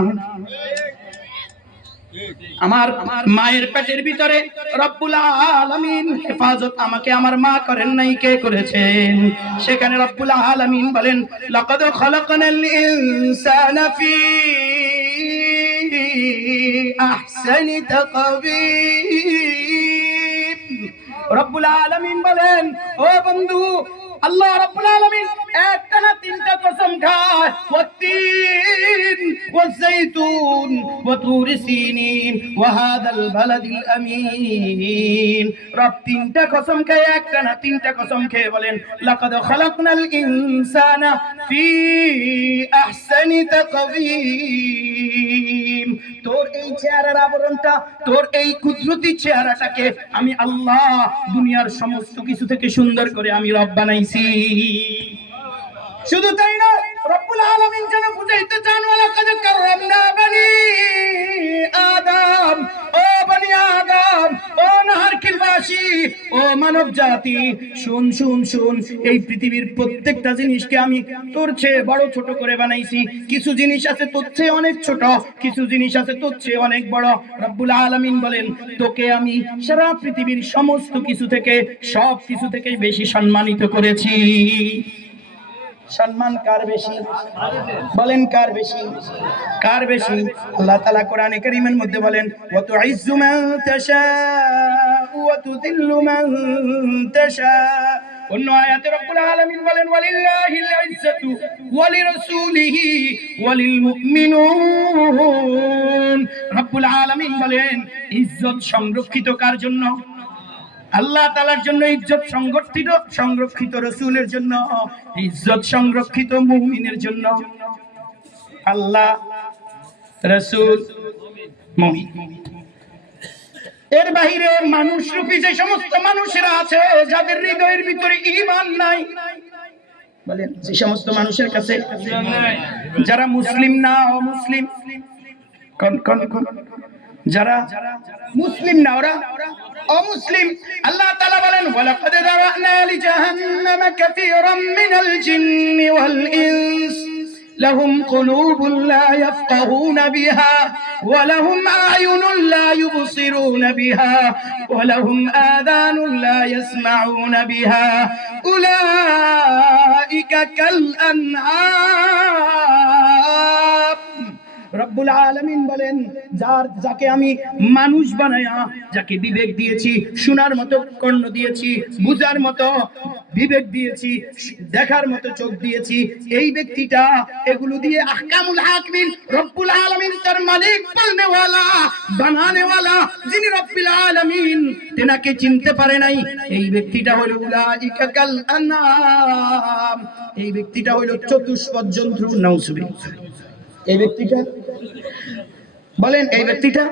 আমার মায়ের পেটের ভিতরে রব্বুল আলামিন হেফাজত আমাকে আমার মা করেন নাই, কে করেছেন? সেখানে রব্বুল আলামিন বলেন লাকাদ খালাকনাল ইনসানা ফি আহসানি তাকবীর। রব্বুল আলামিন বলেন, ও বন্ধু, আল্লাহ রাব্বুল আলামিন একটানা তিনটা কসম খায়, ওয়াত্তিন ওয়াযাইতুন ওয়া তুর সিনিন ওয়া হাদাল বালাদিল আমিন। রব তিনটা কসম খায়, একটানা তিনটা কসম খেয়ে বলেন লাকাদ খালাকনাল ইনসানা ফি আহসানি তাকবীর। তোর এই চেহারার আবরণটা, তোর এই কুদরতি চেহারাটাকে আমি আল্লাহ দুনিয়ার সমস্ত কিছু থেকে সুন্দর করে আমি রব বানাইছি। শুধু তাই না, রব্বুল আলামিন যেন বুঝাইতে চান, ওয়ালাকাদ কাররামনা বনি আদম, ও বনি আদম, ও নাহারকিলবাসী, ও মানব জাতি, শুন শুন শুন, এই পৃথিবীর প্রত্যেকটা জিনিসকে আমি তোর চেয়ে বড় ছোট করে বানাইছি। কিছু জিনিস আছে তোর চেয়ে অনেক ছোট, কিছু জিনিস আছে তোর চেয়ে অনেক বড়। রব্বুল আলামিন বলেন, তোকে আমি সারা পৃথিবীর সমস্ত কিছু থেকে, সব কিছু থেকে বেশি সম্মানিত করেছি। সম্মান কার বেশি? বলেন কার বেশি? কার বেশি? আল্লাহ তাআলা কোরআনে কারীমের মধ্যে বলেন, ওয়া তুইজ্জু মান তাশা ওয়া তুযিল্লু মান তাশা। অন্য আয়াতে রব্বুল আলামিন বলেন, ওয়ালিল্লাহিল ইজ্জাতু ওয়া লিরাসূলিহি ওয়া লিল মুমিনুন। রব্বুল আলামিন বলেন, ইজ্জত সংরক্ষিত কার জন্য? আল্লাহ তাআলার জন্য ইজ্জত সংরক্ষিত রাসূলের জন্য, ইজ্জত সংরক্ষিত মুমিনের জন্য। আল্লাহ, রাসূল, মুমিন। এর বাইরে মানুষ রূপী যে সমস্ত মানুষেরা আছে, যাদের হৃদয়ের ভিতরে ঈমান নাই, বলেন যে সমস্ত মানুষের কাছে, যারা মুসলিম না, অমুসলিম, যারা মুসলিম না, ওরা অমুসলিম। আল্লাহ তাআলা বলেন, ওয়ালাকাদ যারানা লিজাহান্নামা কাসীরাম মিনাল জিন্নি ওয়াল ইনস لهم قلوب لا يفقهون بها ولهم أعين لا يبصرون بها ولهم آذان لا يسمعون بها أولئك كالأنعام রব্বুল আলামিন বলেন যাকে আমি মানুষ বানায়া যাকে বিবেক দিয়েছি, শোনার মতো কর্ণ দিয়েছি, বুঝার মতো বিবেক দিয়েছি, দেখার মতো চোখ দিয়েছি, এই ব্যক্তিটা এগুলো দিয়ে আহকামুল হাকিমিন রব্বুল আলামিন তার মালিক বলনে ওয়ালা বানানে ওয়ালা যিনি রব্বুল আলামিন তেনাকে চিনতে পারে নাই, এই ব্যক্তিটা হলো উলাইকা কাল আনআম, এই ব্যক্তিটা হলো চতুষ্পদ জন্তু। নাউজুবিল্লাহ। এই ব্যক্তিটা বলেন, এই ব্যক্তিটা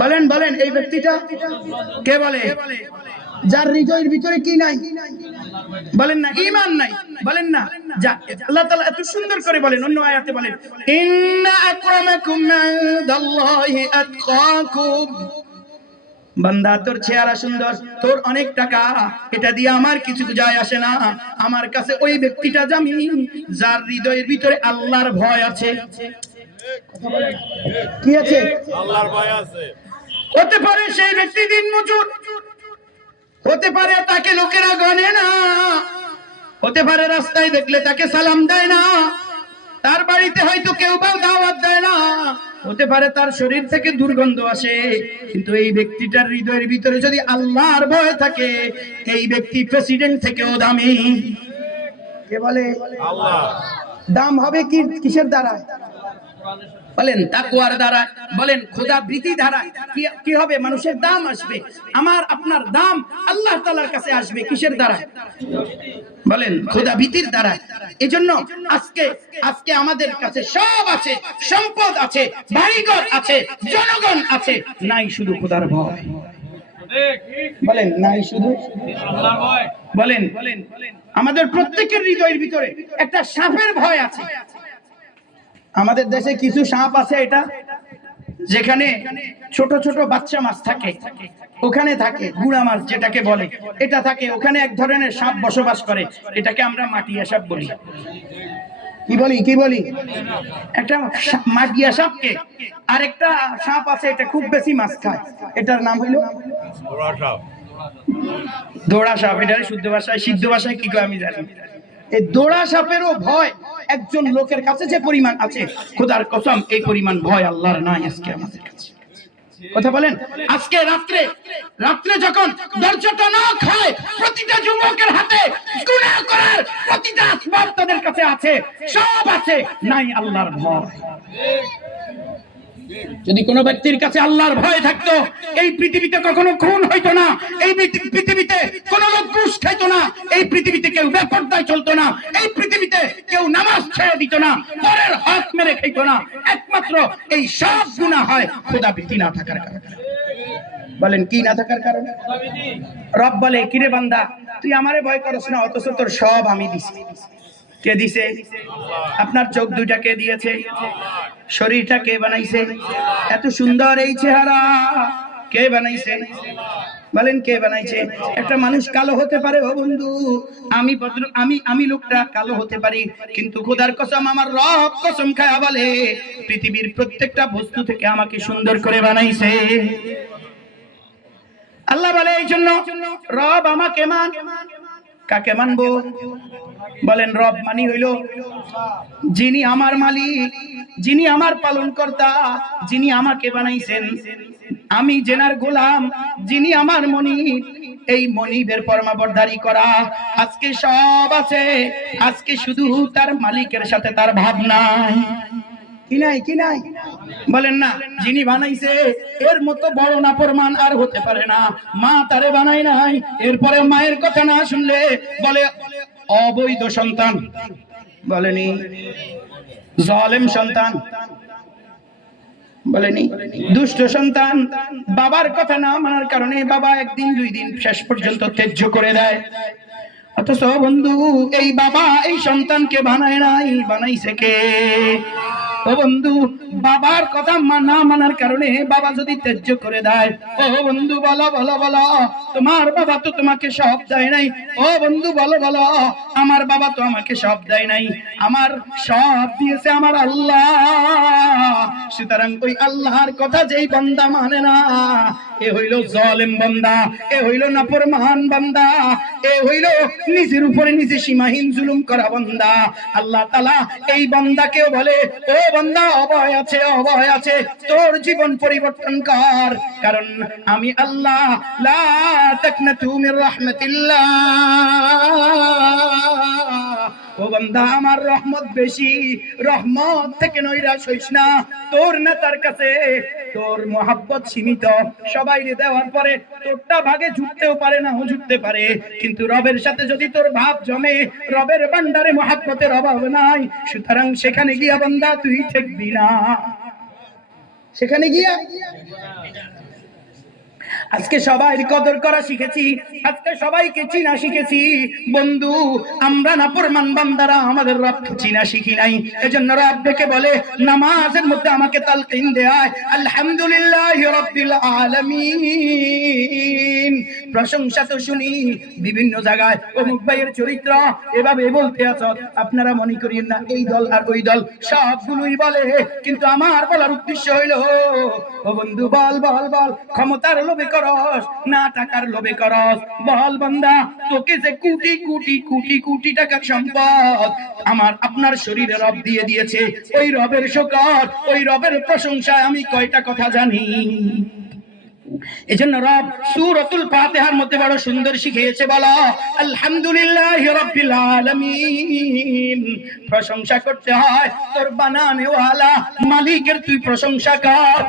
বলেন, বলেন এই ব্যক্তিটা কে বলে? যার হৃদয়ের ভিতরে কি নাই? বলেন না, ঈমান নাই। বলেন না, যা আল্লাহ তাআলা এত সুন্দর করে বলেন, অন্য আয়াতে বলেন ইন্না আকরামাকুম ইনদাল্লাহি আতকাকুম। বান্দা তোর চেহারা সুন্দর, তোর অনেক টাকা, এটা দিয়ে আমার কিছু যায় আসে না, আমার কাছে ওই ব্যক্তিটা জামি যার হৃদয়ের ভিতরে আল্লাহর ভয় আছে। কি আছে? আল্লাহর ভয় আছে। হতে পারে সেই ব্যক্তি দিন মজুর, হতে পারে তাকে লোকেরা গনে না, হতে পারে রাস্তায় দেখলে তাকে সালাম দেয় না, তার বাড়িতে হয়তো কেউ বা দাওয়াত দেয় না, হতে পারে তার শরীর থেকে দুর্গন্ধ আসে, কিন্তু এই ব্যক্তিটার হৃদয়ের ভিতরে যদি আল্লাহর ভয় থাকে, এই ব্যক্তি প্রেসিডেন্ট থেকেও দামি। কে বলে? আল্লাহ। দাম হবে কি কিসের দ্বারা? বলেন তাকওয়ার দ্বারা, বলেন খোদা ভীতি দ্বারা। কি হবে? মানুষের দাম আসবে, আমার আপনার দাম আল্লাহ তাআলার কাছে আসবে কিসের দ্বারা? বলেন খোদা ভীতির দ্বারা। এজন্য আজকে আমাদের কাছে সব আছে, সম্পদ আছে, বাড়িঘর আছে, জনগণ আছে, নাই শুধু খোদার ভয়। বলেন নাই শুধু আল্লাহর ভয়। বলেন আমাদের প্রত্যেকের হৃদয়ের ভিতরে একটা সাপের ভয় আছে। আমাদের দেশে কিছু সাপ আছে, এটা যেখানে ছোট ছোট বাচ্চা মাছ থাকে, ওখানে থাকে গুড়া মাছ যেটাকে বলে, এটা থাকে ওখানে। এক ধরনের সাপ বসবাস করে, এটাকে আমরা মাটিয়া সাপ বলি। কি বলি? একটা মাটিয়া সাপকে। আরেকটা সাপ আছে, এটা খুব বেশি মাছ খায়, এটার নাম হলো দোড়া সাপ। এটা শুদ্ধ ভাষায়, সিদ্ধ ভাষায় কি কয় আমি জানি। এই দোড়া সাপেরও ভয় একজন লোকের কাছে যে পরিমাণ আছে, খোদার কসম এই পরিমাণ ভয় আল্লাহর নাই আজকে আমাদের কাছে। কথা বলেন। আজকে রাত্রে যখন দরজাটা না খায়, প্রতিটা যুবকের হাতে গুনাহ করার প্রতিটা আসবাব তাদের কাছে আছে, সব আছে, নাই আল্লাহর ভয়। যদি কোনো ব্যক্তির কাছে আল্লাহর ভয় থাকতো, এই পৃথিবীতে কখনো খুন হইতো না, এই পৃথিবীতে কোনো লোক ঘুষ খাইতো না, এই পৃথিবীতে কেউ বেপরদায় চলতো না, এই পৃথিবীতে কেউ নামাজ ছেড়ে দিত না, পরের হক মেরে খাইতো না। একমাত্র এই সব গুনাহ হয় খোদা ভীতি না থাকার কারণে। বলেন কি না থাকার কারণে? রব বলে, কিরে বান্দা তুই আমারে ভয় করছ না, অথচ তোর সব আমি দিছি। কে দিছে? আপনার চোখ দুইটা কে দিয়েছে? শরীরটা কে বানাইছে? এত সুন্দর এই চেহারা কে বানাইছে? বলেন কে বানাইছে? একটা মানুষ কালো হতে পারে ও বন্ধু, আমি লোকটা কালো হতে পারি, কিন্তু খোদার কসম আমার রব কসম খায়া বলে পৃথিবীর প্রত্যেকটা বস্তু থেকে আমাকে সুন্দর করে বানাইছে। আল্লাহ বলে এই জন্য রব আমাকে মান। কাকে মানবো? বলেন রব মানি হইল যিনি আমার মালিক, যিনি আমার পালন কর্তা, যিনি আমাকে বানাইছেন, আমি জেনার গোলাম, যিনি আমার মনিব। এই মনিবের ফরমাবরদারি করা আজকে সব আছে, আজকে শুধু তার মালিকের সাথে তার ভাব নাই। কি নাই? বলেন না, যিনি বানাইছে এর মতো বড় নাফরমান আর হতে পারে না। মা তারে বানাই নাই, এরপরে মায়ের কথা না শুনলে বলে অবৈধ সন্তান, বলেনি জালেম সন্তান, বলেনি দুষ্ট সন্তান। বাবার কথা না মানার কারণে বাবা একদিন দুই দিন শেষ পর্যন্ত ত্যায্য করে দেয়। অথচ বন্ধু এই বাবা এই সন্তানকে বানায় নাই, বানাইছে কে? ও বন্ধু, বাবার কথা না মানার কারণে বাবা যদি ত্যায্য করে দেয়, ও বন্ধু বলো বলো বলো, তোমার বাবা তো তোমাকে সব দেয় নাই। ও বন্ধু বলো বলো, আমার বাবা তো আমাকে সব দেয় নাই, আমার সব দিয়েছে আমার আল্লাহ। সুতরাং ওই আল্লাহর কথা যেই বান্দা মানে না, এ হইল জালেম বান্দা, এ হইল নাফরমান বান্দা, এ হইল নিজের উপরে নিজে সীমাহীন জুলুম করা বান্দা। আল্লাহ তাআলা এই বান্দাকেও বলে, ও বান্দা অভয় আছে, অভয় আছে, তোর জীবন পরিবর্তন কর, কারণ আমি আল্লাহ লা তাকনাতু মির রাহমাতিল্লাহ। ও বান্দা, আমার রহমত বেশি, রহমত থেকে নৈরাশ হইস না। তোর নেতার কাছে তোর মহাব্বত সীমিত, সবাই দেওয়ার পরে তোরটা ভাগে জুটতেও পারে, না জুটতে পারে, কিন্তু রবের সাথে যদি তোর ভাব জমে, রবের ভান্ডারে মহাব্বতের অভাব নাই, সুতরাং সেখানে গিয়া বান্দা তুই ঠেকবি না, সেখানে গিয়া। আজকে সবাই কদর করা শিখেছি, আজকে সবাইকে চিনা শিখেছি। বন্ধু, আমরা নাফরমান বান্দারা আমাদের রবকে চিনা শিখি নাই। এজন্য রব ডেকে বলে নামাজের মধ্যে আমাকে তালকিন দেয়, আলহামদুলিল্লাহি রাব্বিল আলামিন। প্রশংসা তো শুনি বিভিন্ন জায়গায়, অমুক ভাইয়ের চরিত্র এভাবে বলতে আছো, আপনারা মনে করিয়েন না এই দল আর ওই দল সবগুলোই বলে, কিন্তু আমার বলার উদ্দেশ্য হইল, ও বন্ধু বল বল বল, ক্ষমতার লোভে করস না টাকার লোভে করস? বল বান্দা, তোকে যে কোটি কোটি কোটি কোটি টাকার সম্পদ আমার আপনার শরীরে রব দিয়ে দিয়েছে, ওই রবের শুকর, ওই রবের প্রশংসায় আমি কয়টা কথা জানি। এজন্য রব সূরাতুল ফাতিহার মধ্যে বড় সুন্দর শিখিয়েছে, বলো আলহামদুলিল্লাহি রাব্বিল আলামিন। প্রশংসা করতে হয় তোর বানানেওয়ালা মালিকের, তুই প্রশংসা কর।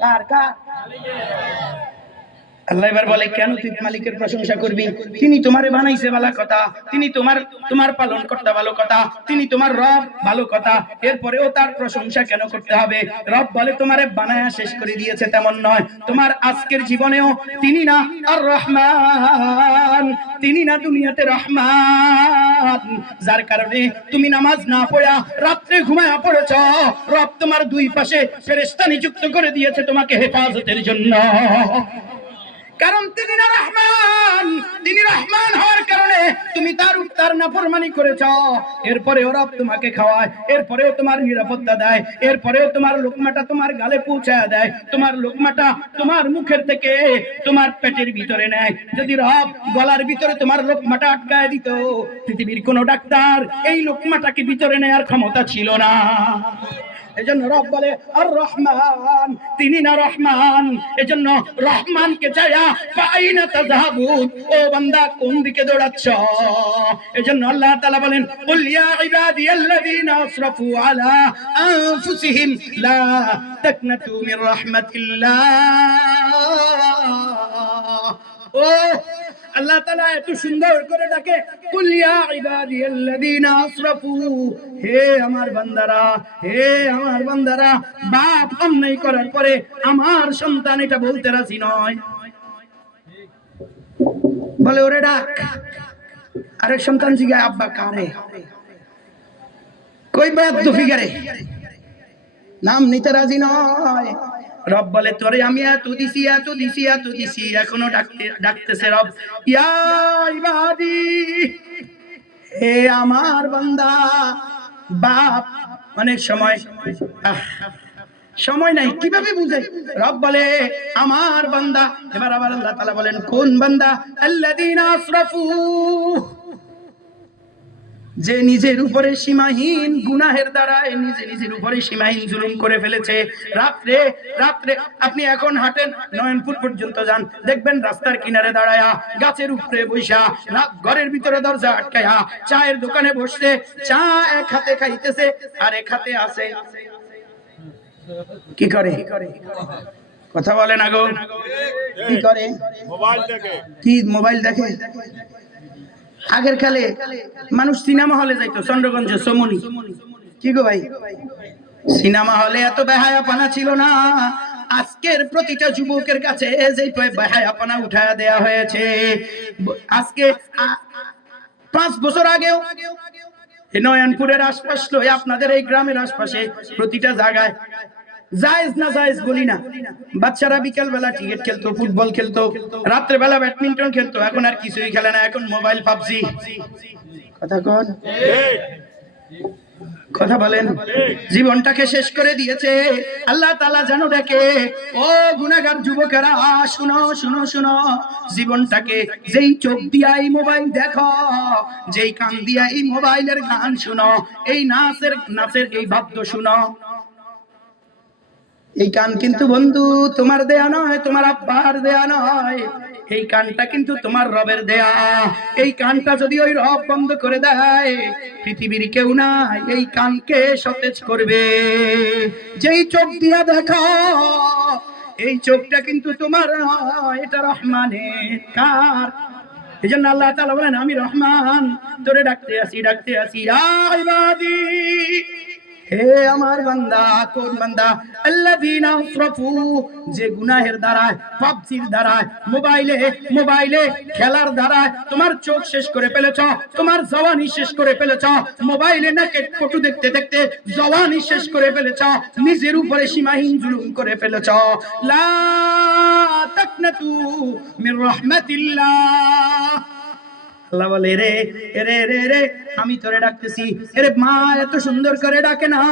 কার কার? আল্লাহ এবার বলে, কেন তুই মালিকের প্রশংসা করবি? তিনি তোমারে বানাইছে ভালো কথা, তিনি তোমার পালন করতে ভালো কথা, তিনি তোমার রব ভালো কথা, এরপরেও তার প্রশংসা কেন করতে হবে? রব বলে তোমারে বানায়া শেষ করে দিয়েছে তেমন নয়, তোমার আজকের জীবনেও তিনি না আর রহমান, তিনি না দুনিয়াতে রহমান, যার কারণে তুমি নামাজ না পড়া রাত্রে ঘুমায়া পড়েছ, রব তোমার দুই পাশে ফেরেশতা নিযুক্ত করে দিয়েছে তোমাকে হেফাজতের জন্য, কারণ তিনি না রহমান। তিনি রহমান হওয়ার কারণে তুমি তার নাফরমানি করেছ, এরপরেও রব তোমাকে খাওয়ায়, এরপরেও তোমার নিরাপত্তা দেয়, এরপরেও তোমার লোকমাটা তোমার গালে পৌঁছায় দেয়, তোমার লোকমাটা তোমার মুখের থেকে তোমার পেটের ভিতরে নেয়। যদি রব গলার ভিতরে তোমার লোকমাটা আটকায় দিত, পৃথিবীর কোন ডাক্তার এই লোকমাটাকে ভিতরে নেয়ার ক্ষমতা ছিল না। এজন্য রব বলে আর রহমান, তিনি না রহমান। এজন্য রহমানকে চাইয়া ফাইনা তাযহাবুন, ও বান্দা কোন দিকে দৌড়াচ্ছ? এজন্য আল্লাহ তাআলা বলেন, কুল ইয়া ইবাদিয়াল্লাযীনা আসরাফু আলা আনফুসিহিম লা তাকনাতু মির রাহমাতিল্লাহ। ও আল্লাহ তাআলা এত সুন্দর করে ডাকে, কুল ইয়া ইবাদিয়াল্লাযীনা আসরাফু, হে আমার বান্দারা, হে আমার বান্দারা। বাপ অন্যায় করার পরে আমার সন্তান এটা বলতে রাজি নয়, বলে ওরে ডাক। আরেক সন্তান জিজ্ঞাসা, আব্বা কারে? কই বেয়াদবি করে, নাম নিতে রাজি নয়। রব বলে তোরে আমি এত দিছি এত দিছি এত দিছি, এখনো ডাকতেছে রব, ইয়া ইবাদি, হে আমার বান্দা। বাপ অনেক সময় নাই, কিভাবে বুঝে? রব বলে আমার বান্দা। এবার আবার আল্লাহ তাআলা বলেন, কোন বান্দা? আল্লাযীনা আসরাফু, যে নিজের উপরে সীমাহীন গুনাহের দ্বারা নিজের উপরে সীমাহীন জুলুম করে ফেলেছে। রাত্রে রাত্রে আপনি এখন হাঁটেন নয়নপুর পর্যন্ত যান, দেখবেন রাস্তার কিনারে দাঁড়ায়া, গাছের উপরে বৈশা, ঘরের ভিতরে দরজা আটকায়া, চায়ের দোকানে বসতে, চা এক হাতে খাইতেছে আর এক হাতে আছে কি করে? কথা বলে না গো, কি করে? মোবাইল দেখে। কি মোবাইল দেখে? আগের কালে মানুষ সিনেমা হলে যাইতো, চন্দ্রগঞ্জ সমনি, কি গো ভাই, সিনেমা হলে এত বেহায়াপনা ছিল না। আজকের প্রতিটা যুবকের কাছে যে বেহায়াপনা উঠায়া দেয়া হয়েছে। আজকে 5 বছর আগেও এই নয়নপুরের আশপাশ লয়ে আপনাদের এই গ্রামের আশপাশে প্রতিটা জায়গায় জায়েজ না জায়েজ বলি না, বাচ্চারা বিকেল বেলা ক্রিকেট খেলতো, ফুটবল খেলতো, রাত্রে বেলা ব্যাডমিন্টন খেলতো, এখন আর কিছুই খেলে না, এখন মোবাইল পাবজি। কথা কোন কথা বলেন, জীবনটাকে শেষ করে দিয়েছে। আল্লাহ তাআলা জানো দেখে, ও গুনাহগার যুবকেরা শুনো শুনো শুনো, জীবনটাকে যেই চোখ দিয়া এই মোবাইল দেখো, যেই কান দিয়া এই মোবাইলের গান শুনো, এই নাচের এই বাদ্য শুনো, এই কান কিন্তু বন্ধু তোমার দেয়া নয়, তোমার আব্বার দেয়া নয়, এই কানটা কিন্তু তোমার রবের দেয়া। এই কানটা যদি ওই রব বন্ধ করে দেয়, পৃথিবীর কেউ না এই কানকে সতেজ করবে। যেই চোখ দিয়া দেখো, এই চোখটা কিন্তু তোমার নয়, এটা রহমানের। কার? এজন্য আল্লাহ তাআলা বলেন, আমি রহমান, তোরে ডাকতে আসি ডাকতে আসি, ইয়া ইবাদি, হে আমার বান্দা। কোন বান্দা? আল্লাযীনা আসরাফু, যে গুনাহের দ্বারায়, পাপজির দ্বারায়, মোবাইলে খেলার দ্বারায় তোমার চোখ শেষ করে ফেলেছ, তোমার জওয়ানি শেষ করে ফেলেছ, মোবাইলে নাকেট ফটো দেখতে দেখতে জওয়ানি শেষ করে ফেলেছ, নিজের উপরে সীমাহীন জুলুম করে ফেলেছ। লা তাকনাতু মির রাহমাতিল্লাহ। আল্লাহ বলে, রে রে রে রে আমি তোরে ডাকতেছি। এরে মা এত সুন্দর করে ডাকে না,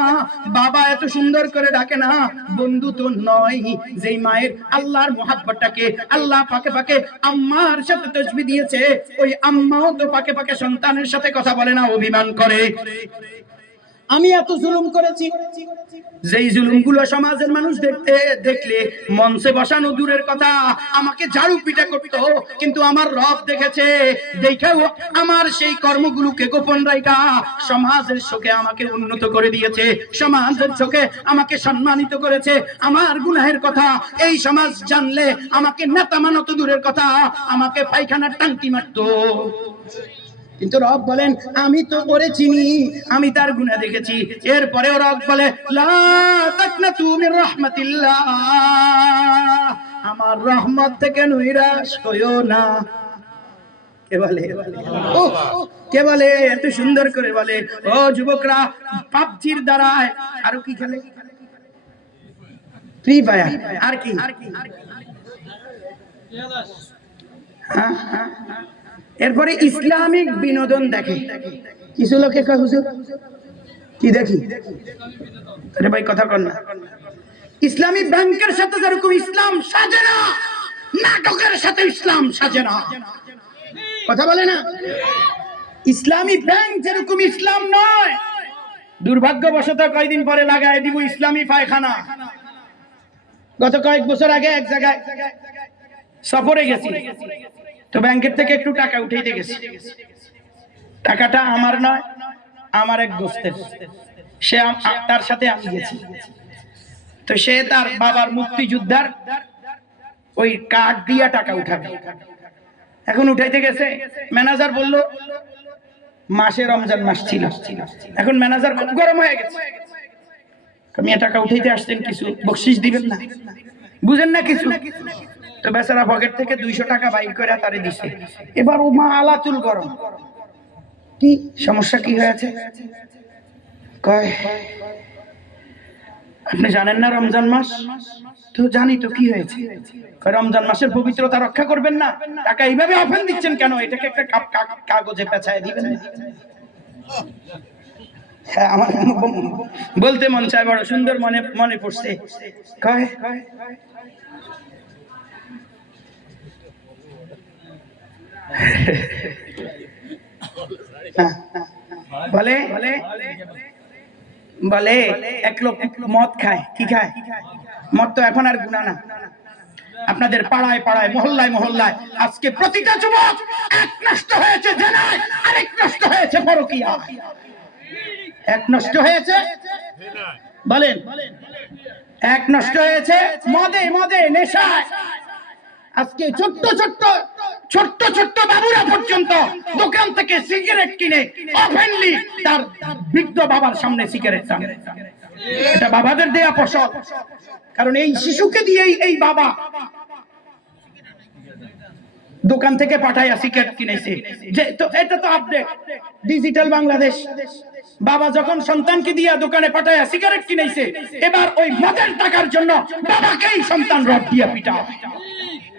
বাবা এত সুন্দর করে ডাকে না, বন্ধু তো নয় যেই মায়ের আল্লাহর মোহাব্বতটাকে আল্লাহ পাকে পাকে আম্মার সাথে তাসবিহ দিয়েছে, ওই আম্মাও তো পাকে পাকে সন্তানের সাথে কথা বলে না, অভিমান করে। আমি এত জুলুম করেছি, যেই জুলুমগুলো সমাজের মানুষ দেখলে মঞ্চে বসানো দূরের কথা, আমাকে ঝাড়ু পিটা করতো, কিন্তু আমার রব দেখেছে, দেখেও আমার সেই কর্মগুলোকে গোপন রাখা সমাজের চোখে আমাকে উন্নত করে দিয়েছে, সমাজের চোখে আমাকে সম্মানিত করেছে। আমার গুনাহের কথা এই সমাজ জানলে আমাকে নেতা মানত দূরের কথা, আমাকে পায়খানার টাঙ্কি মারতো। কিন্তু রব বলেন, আমি তো ওরে চিনি, আমি তার গুনাহ দেখেছি। এরপরেও রব বলে, লা তাকনাতু মির রাহমাতিল্লাহ, আমার রহমত থেকে নৈরাশ হইও না। কে বলে? কে বলে? এত সুন্দর করে বলে। ও যুবকরা, পাবজির দ্বারায় আরো কি খেলে? Free fire. আর কি? হ্যাঁ হ্যাঁ। এরপরে ইসলামিক বিনোদন দেখে। কিছু লোকে কয়, হুজুর কি দেখি? আরে ভাই কথা কর না। ইসলামী ব্যাংকের সাথে যেরকম ইসলাম সাজে না, নাটকের সাথে ইসলাম সাজে না। কথা বলে না? ইসলামী ব্যাংক যেরকম ইসলাম নয়, দুর্ভাগ্যবশত কয়েকদিন পরে লাগায় দিব ইসলামী পায়খানা। গত কয়েক বছর আগে এক জায়গায় সফরে গেছি, তো ব্যাংকের থেকে একটু টাকা উঠাইতে গেছি। টাকাটা আমার নয়, আমার এক দোস্তের, সে তার সাথে আমি গেছি। তো সে তার বাবার মুক্তিযোদ্ধার ওই কার্ড দিয়া টাকা উঠাবে। এখন উঠাইতে গেছে, ম্যানেজার বলল, মাসে রমজান মাস ছিল, এখন ম্যানেজার খুব গরম হয়ে গেছে, আমি টাকা উঠাইতে আসছেন, কিছু বকশিশ দিবেন না? বুঝেন না কিছু? তো বেচারা পকেট থেকে 200 টাকা বাইর করে তারে দিছে। এবার ও মা আলাতুল গরম, কি সমস্যা, কি হয়েছে? কয়, আপনি জানেন না রমজান মাস? তো জানি, তো কি হয়েছে? রমজান মাসের পবিত্রতা রক্ষা করবেন না, টাকা এইভাবে অফেন দিচ্ছেন কেন? এটাকে একটা কাগজে পেঁচায় দিবেন। হ্যাঁ, আমার বলতে মন চায়, বড় সুন্দর মনে পড়ছে। কয়, বলে বলে এক লোক মদ খায়। কি খায়? মদ তো এখন আর গুনাহ না। আপনাদের পাড়ায় পাড়ায়, মহল্লায় মহল্লায় আজকে প্রতিটা যুবক এক নষ্ট হয়েছে জেনায়, আরেক নষ্ট হয়েছে পরকীয়া। এক নষ্ট হয়েছে, বলেন, এক নষ্ট হয়েছে মদে নেশায়। আজকে ছোট্ট ছোট্ট বাবুরা পর্যন্ত দোকান থেকে সিগারেট কিনে ওপেনলি তার বৃদ্ধ বাবার সামনে সিগারেট টানে। এটা বাবাদের দেয়া ফসল, কারণ এই শিশুকে দিয়েই এই বাবা দোকান থেকে পাঠায় সিগারেট কিনেছে, যে তো এটা তো আপডেট ডিজিটাল বাংলাদেশ। বাবা যখন সন্তানকে দিয়া দোকানে পাঠায় সিগারেট কিনেছে, এবার ওই মদের টাকার জন্য বাবাকেই সন্তান রড দিয়া পিটায়।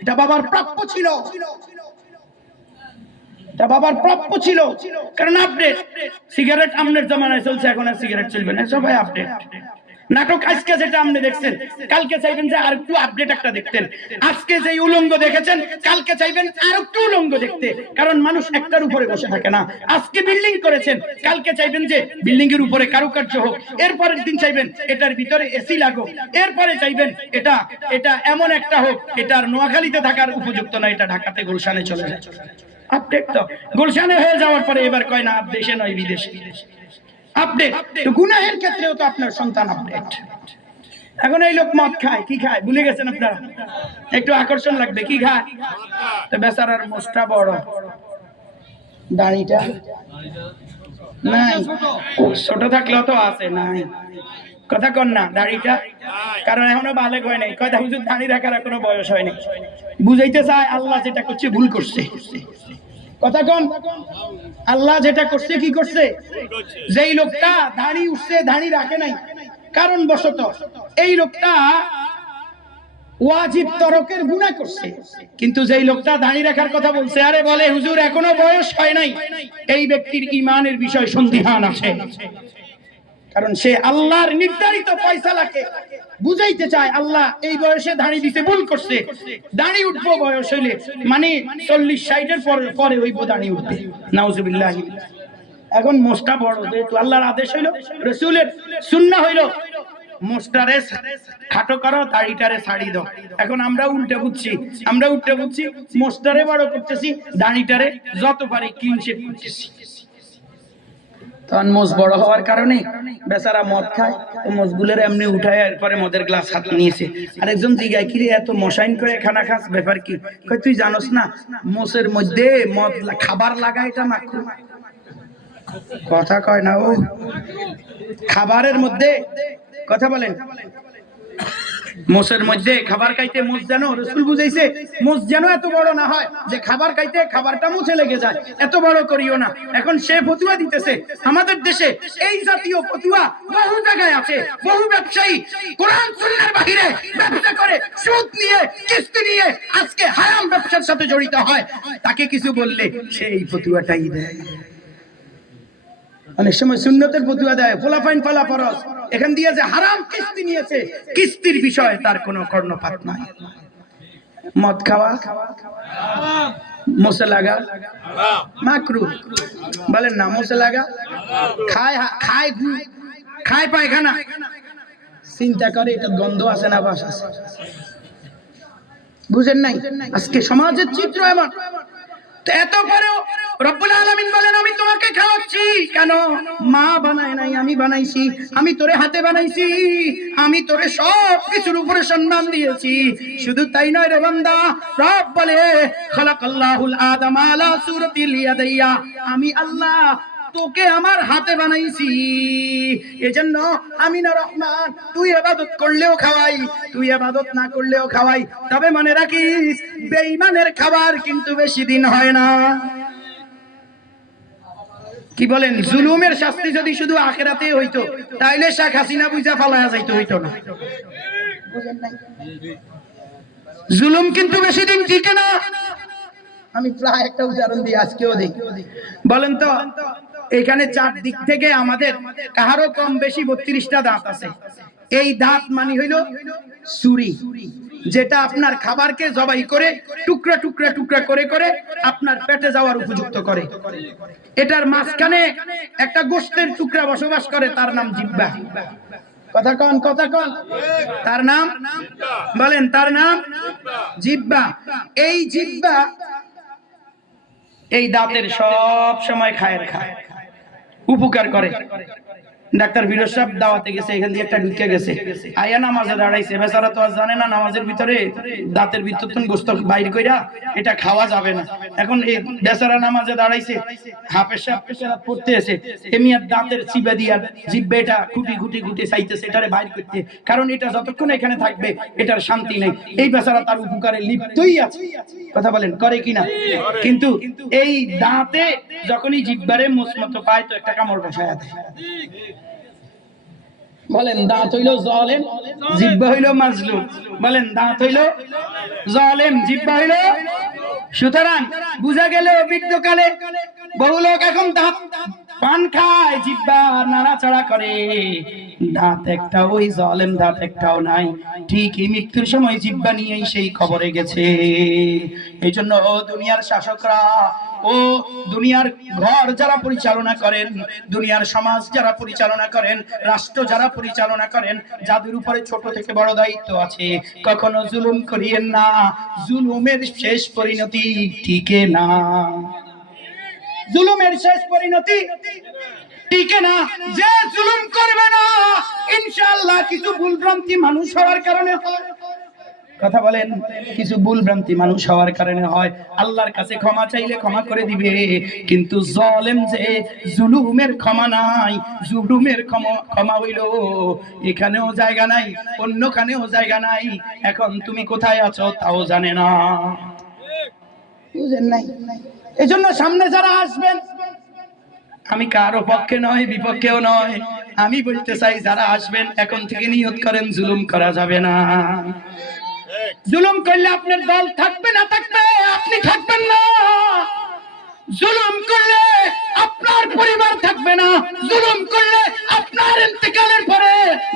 এটা বাবার প্রাপ্য ছিল, এটা বাবার প্রাপ্য ছিল, কারণ আপডেট। সিগারেট আমনের জমানায় চলছে, এখন আর সিগারেট চলবে না, সবাই আপডেট। নাটক আজকে যেটা আপনি দেখছেন, কালকে চাইবেন যে আর একটু আপডেট একটা দেখতেন। আজকে যে উলঙ্গ দেখেছেন, কালকে চাইবেন আর একটু উলঙ্গ দেখতে, কারণ মানুষ একটার উপরে বসে থাকে না। আজকে বিল্ডিং করেছেন, কালকে চাইবেন যে বিল্ডিং এর উপরে কারুকার্য হোক, এরপরের দিন চাইবেন এটার ভিতরে এসি লাগুক, এরপরে চাইবেন এটা এটা এমন একটা হোক এটার নোয়াখালীতে থাকার উপযুক্ত না, এটা ঢাকাতে গুলশানে চলে যায়। আপডেট তো গুলশানে হয়ে যাওয়ার পরে এবার কয় না দেশে নয় বিদেশে আপডেট। তো গুনাহের ক্ষেত্রেও তো আপনার সন্তান আপডেট। এখন এই লোক মদ খায়, কি খায় ভুলে গেছেন আপনারা? একটু আকর্ষণ লাগবে, কি খায়? তো বেচারার মোষটা বড়, দাড়িটা নাই, ছোট থাকলেও তো আছে নাই, কথা কন না দাড়িটা, কারণ এখনো বালেগ হয় নাই। কয়টা হুজুর দাড়ি রাখার এখনো বয়স হয়নি। বুঝাইতে চায় আল্লাহ যেটা করছে ভুল করছে, কথা কন। আল্লাহ যেটা করছে কি করছে? যেই লোকটা দাড়ি উঠছে দাড়ি রাখে নাই কারণ বশত, এই লোকটা ওয়াজিব তরকের গুনাহ করছে। কিন্তু যেই লোকটা দাড়ি রাখার কথা বলছে, আরে বলে হুজুর এখনো বয়স হয় নাই, এই ব্যক্তির ঈমানের বিষয় সন্দিহান আছে, কারণ সে আল্লাহর নির্ধারিত ফয়সালাকে বুঝাইতে চায়। আল্লাহ এই বয়সে দাড়ি দিতে ভুল করছে, দাড়ি উঠবো বয়স হইলে, মানে 40-60 এর পরে হইব দাড়ি উঠবে, নাউজুবিল্লাহ। এখন মোষটা বড়, যেহেতু আল্লাহর আদেশ হইলো, রাসূলের সুন্নাহ হইলো মোষটারে খাটো করো, দাড়িটারে ছাড়ি দাও। এখন আমরা উল্টে বুঝছি, মোষটারে বড় করতেছি, দাড়িটারে যত পারি ক্লিন শেভ করতেছি। তখন মোষ বড় হওয়ার কারণে বেচারা মদ খায়, তো মোষগুলোর এমনি উঠায়, এরপরে মদের গ্লাস হাত নিয়েছে। আরেকজন জিগায়, কিরে এত মশাইন করে খানা খাস, ব্যাপার কি? কয় তুই জানোস না মোষের মধ্যে মদ খাবার লাগা, এটা মাকরু। কথা কয় না ও, খাবারের মধ্যে, কথা বলেন, মোষের মধ্যে খাবার খাইতে মোষ যেন, রাসূল বুঝাইছে মোষ যেন এত বড় না হয় যে খাবার খাইতে খাবারটা মুছে লেগে যায়, এত বড় করিও না। এখন সে ফতুয়া দিতেছে আমাদের দেশে, এই জাতীয় ফতুয়া বহু জায়গায় আছে। বহু ব্যবসায়ী কোরআন সুন্নাহর বাইরে ব্যবসা করে, সুদ নিয়ে, কিস্তি নিয়ে আজকে হারাম ব্যবসার সাথে জড়িত হয়। তাকে কিছু বললে সে এই ফতুয়াটাই দেয়। অনেক সময় সুন্নতের ফতুয়া দেয়, ফলাফাইন ফলা ফরজ, এখান দিয়ে যে হারাম কিস্তি নিয়েছে, কিস্তির বিষয়ে তার কোনো কর্ণপাত নাই। মদ খাওয়া মোছে লাগা মাকরু, বলেন না মোছে লাগা। খায় খায় খায় পায়খানা, চিন্তা করে এটা গন্ধ আছে না বাস আছে, বুঝেন নাই? আজকে সমাজের চিত্র এমন। এত পরেও রব্বুল আলামিন বলেন আমি তোমাকে খাওয়াচ্ছি কেন? মা বানায় নাই, আমি বানাইছি, আমি তোরে হাতে বানাইছি, আমি তোরে সব কিছুর উপরে সম্মান দিয়েছি। শুধু তাই নয় রে বান্দা, রব বলে খালাকাল্লাহুল আদামা আলা সূরাতিল ইয়াদাইয়া, আমি আল্লাহ তোকে আমার হাতে বানাইছি। এজন্য আমি না রহমান, তুই ইবাদত করলেও খাওয়াই, তুই ইবাদত না করলেও খাওয়াই। তবে মনে রাখিস বেঈমানের খাবার কিন্তু বেশি দিন হয় না। কি বলেন? জুলুমের শাস্তি যদি শুধু আখিরাতে হইতো, তাইলে শেখ হাসিনা বুঝা ফালায়া যাইতো, হইতো না। বুঝেন নাই? জুলুম কিন্তু বেশি দিন টিকে না। আমি প্রায় একটা উদাহরণ দিই, আজকেও দিই। বলেন তো, এখানে চার দিক থেকে আমাদের কাহারও কম বেশি 32টা দাঁত আছে। এই দাঁত মানে হইল ছুরি, যেটা আপনার খাবারকে জবাই করে টুকরা টুকরা টুকরা করে করে আপনার পেটে যাওয়ার উপযুক্ত করে। এটার মাঝখানে একটা গোশতের টুকরা বসবাস করে, তার নাম জিহ্বা। কথা কন, কথা কন, তার নাম বলেন, তার নাম জিহ্বা। এই জিহ্বা এই দাঁতের সব সময় খায়, উপকার করে। ডাক্তার ফিরোজ সাহেব দাওয়াতে গেছে, এখান দিয়ে একটা ঢুকে গেছে, আয়া নামাজে দাঁড়াইছে, বেচারা তো আর জানে না নামাজের ভিতরে দাঁতের ভিতর থেকে গোস্ত বাইর কইরা এটা খাওয়া যাবে না। এখন এই বেচারা নামাজে দাঁড়াইছে, হাফেজ সাহেব পেশারাত পড়তে এসে এমিয়ার দাঁতের চিবা দিয়া জিহ্বাটা খুঁটি খুঁটি খুঁটি চাইতেছে এটারে বাইর করতে, কারণ এটা যতক্ষণ এখানে থাকবে এটার শান্তি নেই। এই বেচারা তার উপকারে লিপ্তই আছে, কথা বলেন করে কিনা? কিন্তু এই দাঁতে যখনই জিহ্বারে মুসমত পায় তো একটা কামড় বসায় দেয়। বলেন দাঁত হইল জালেম, জিহ্বা হইল মাজলুম। বলেন দাঁত হইল জালেম, জিহ্বা হইল। সুতরাং বুঝা গেল বৃদ্ধকালে বহু লোক এখন দাঁত পান খায়, জিহ্বা নাড়াচাড়া করে, দাঁত একটা ওই জালেম দাঁত একটাও নাই। ঠিক এই মৃত্যুর সময় জিহ্বা নিয়েই সেই খবরে গেছে। এই জন্য ও দুনিয়ার শাসকরা, ও দুনিয়ার ঘর যারা পরিচালনা করেন, দুনিয়ার সমাজ যারা পরিচালনা করেন, রাষ্ট্র যারা পরিচালনা করেন, যাদের উপরে ছোট থেকে বড় দায়িত্ব আছে, কখনো জুলুম করিয়েন না, জুলুমের শেষ পরিণতি টিকে না। জুলুমের শেষ পরিণতি টিকে না। যে জুলুম করবে না ইনশাআল্লাহ কিছু ভুলভ্রান্তি মানুষ হওয়ার কারণে হয়, কথা বলেন, কিছু ভুলভ্রান্তি মানুষ হওয়ার কারণে হয়, আল্লাহর কাছে ক্ষমা চাইলে ক্ষমা করে দিবে। কিন্তু জালেম যে জুলুমের ক্ষমা নাই, জুলুমের ক্ষমা হইল এখানেও জায়গা নাই, অন্যখানেও জায়গা নাই। এখন তুমি কোথায় আছো তাও জানে না, বুঝেন নাই? এজন্য সামনে যারা আসবেন, আমি কারো পক্ষে নয় বিপক্ষেও নয়, আমি বলতে চাই যারা আসবেন এখন থেকে নিয়ত করেন জুলুম করা যাবে না। জুলুম করলে আপনার দল থাকবে না থাকবে, আপনি থাকবেন না। জুলুম করলে আপনার পরিবার থাকবে না, জুলুম করলে আপনার ইন্তেকালের পরে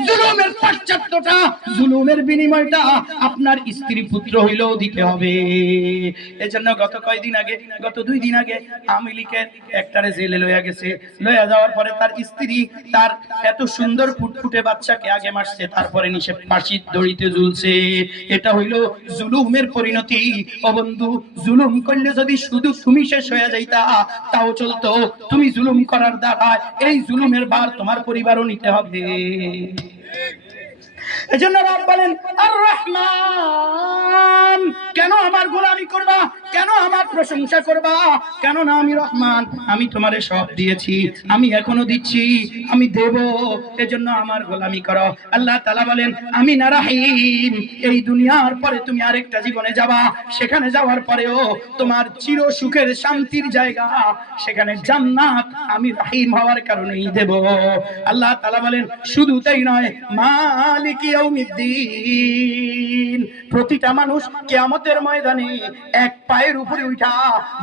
জুলুমের পাশ্চাত্যটা, জুলুমের বিনিময়টা আপনার স্ত্রী পুত্র হইলেও দিতে হবে। এজন্য গত কয়দিন আগে, গত 2 দিন আগে আওয়ামী লীগের একটারে জেলে লইয়া গেছে, লইয়া যাওয়ার পরে তার স্ত্রী তার এত সুন্দর ফুটফুটে বাচ্চাকে আগে মারছে, তারপরে নিষেধ ফাঁসির দড়িতে ঝুলছে। এটা হইল জুলুমের পরিণতি। ও বন্ধু, জুলুম করলে যদি শুধু তুমি শেষ হয়ে যাইতা তাও চলতো, তুমি জুলুম করার দ্বারা এই জুলুমের ভার তোমার পরিবারও নিতে হবে। এজন্য রব বলেন আর রহমান, কেন আমার গোলামি করবা, কেন আমার প্রশংসা করবা, কেন না আমি রহমান, আমি তোমারে সব দিয়েছি, আমি এখনো দিচ্ছি, আমি দেব, এজন্য আমার গোলামি করো। আল্লাহ তাআলা বলেন আমি না রহিম, এই দুনিয়ার পরে তুমি আরেকটা জীবনে যাবা, সেখানে যাওয়ার পরেও তোমার চির সুখের শান্তির জায়গা, সেখানে জান্নাত আমি রহিম হওয়ার কারণেই দেব। আল্লাহ তাআলা বলেন শুধু তাই নয়, মালিক ইয়াউমিদ্দিন, প্রতিটা মানুষ কিয়ামতের ময়দানে এক পায়ের উপরে উঠা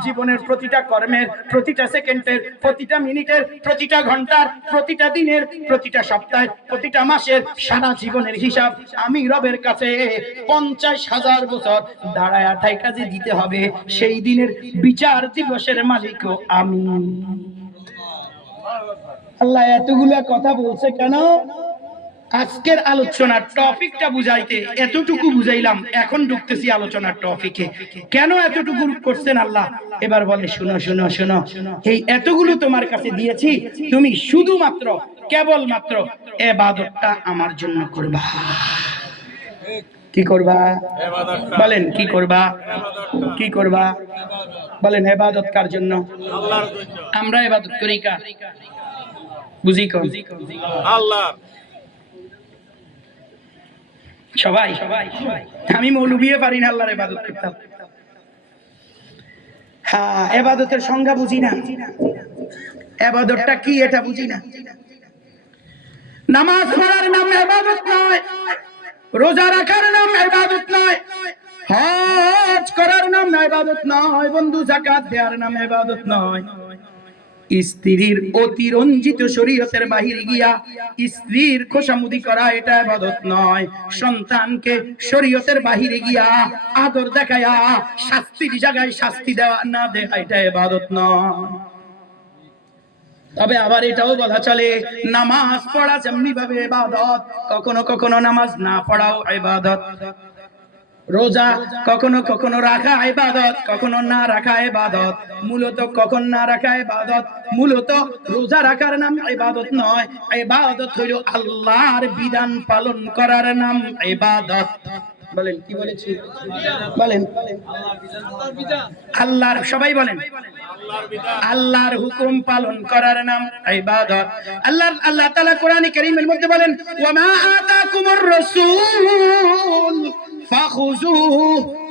জীবনের প্রতিটা কর্মের, প্রতিটা সেকেন্ডের, প্রতিটা মিনিটের, প্রতিটা ঘন্টার, প্রতিটা দিনের, প্রতিটা সপ্তাহের, প্রতিটা মাসের, সারা জীবনের হিসাব আমি রবের কাছে 50,000 বছর দাঁড়ায় ঠাই কাজে দিতে হবে। সেই দিনের বিচার দিবসের মালিকও আমি। আল্লাহ এতগুলা কথা বলছে কেন? আজকের আলোচনার টপিকটা বুঝাইতে এতটুকু বুঝাইলাম, এখন ঢুকতেছি আলোচনার টপিকে। কেন এতটুকু করছেন আল্লাহ? এবার বলে শুনো শুনো শুনো, এই এতগুলো তোমার কাছে দিয়েছি, তুমি শুধুমাত্র কেবলমাত্র ইবাদতটা আমার জন্য করবা। কি করবা? বলেন কি করবা? কি করবা? বলেন ইবাদত কার জন্য? আল্লাহর জন্য। আমরা ইবাদত করি কার? বুঝি কোন? আল্লাহ। সবাই আমি মৌলবিয়ে পারি না আল্লাহর ইবাদত করতে। হ্যাঁ, ইবাদতের সংজ্ঞা বুঝি না, ইবাদতটা কি এটা বুঝি না। নামাজ পড়ার নাম ইবাদত নয়, রোজা রাখার নাম ইবাদত নয়, হজ করার নাম ইবাদত নয়, বন্ধু যাকাত দেওয়ার নাম ইবাদত নয়, স্ত্রীর অতিরঞ্জিত শরীয়তের বাহিরে গিয়া স্ত্রীর খোশামুদি করা এটা ইবাদত নয়, সন্তানকে শরীয়তের বাহিরে গিয়া আদর দেখায়া শাস্তির জায়গায় শাস্তি দেওয়া না দেয়া এটা ইবাদত নয়। তবে আবার এটাও বলা চলে নামাজ পড়া যেমনি ভাবে ইবাদত, কখনো কখনো নামাজ না পড়াও ইবাদত। রোজা কখনো কখনো রাখা ইবাদত, কখনো না রাখা ইবাদত। মূলত কখন না রাখা ইবাদত, মূলত রোজা রাখার নাম ইবাদত নয়। ইবাদত হলো আল্লাহর বিধান পালন করার নাম ইবাদত। বলেন কি বলেছি? বলেন আল্লাহর, সবাই বলেন আল্লাহর হুকুম পালন করার নাম ইবাদত। আল্লাহ তাআলা কোরআনে কারীমের মধ্যে বলেন, ওয়া মা আতাকুমুর রাসূল ফাখুযুহু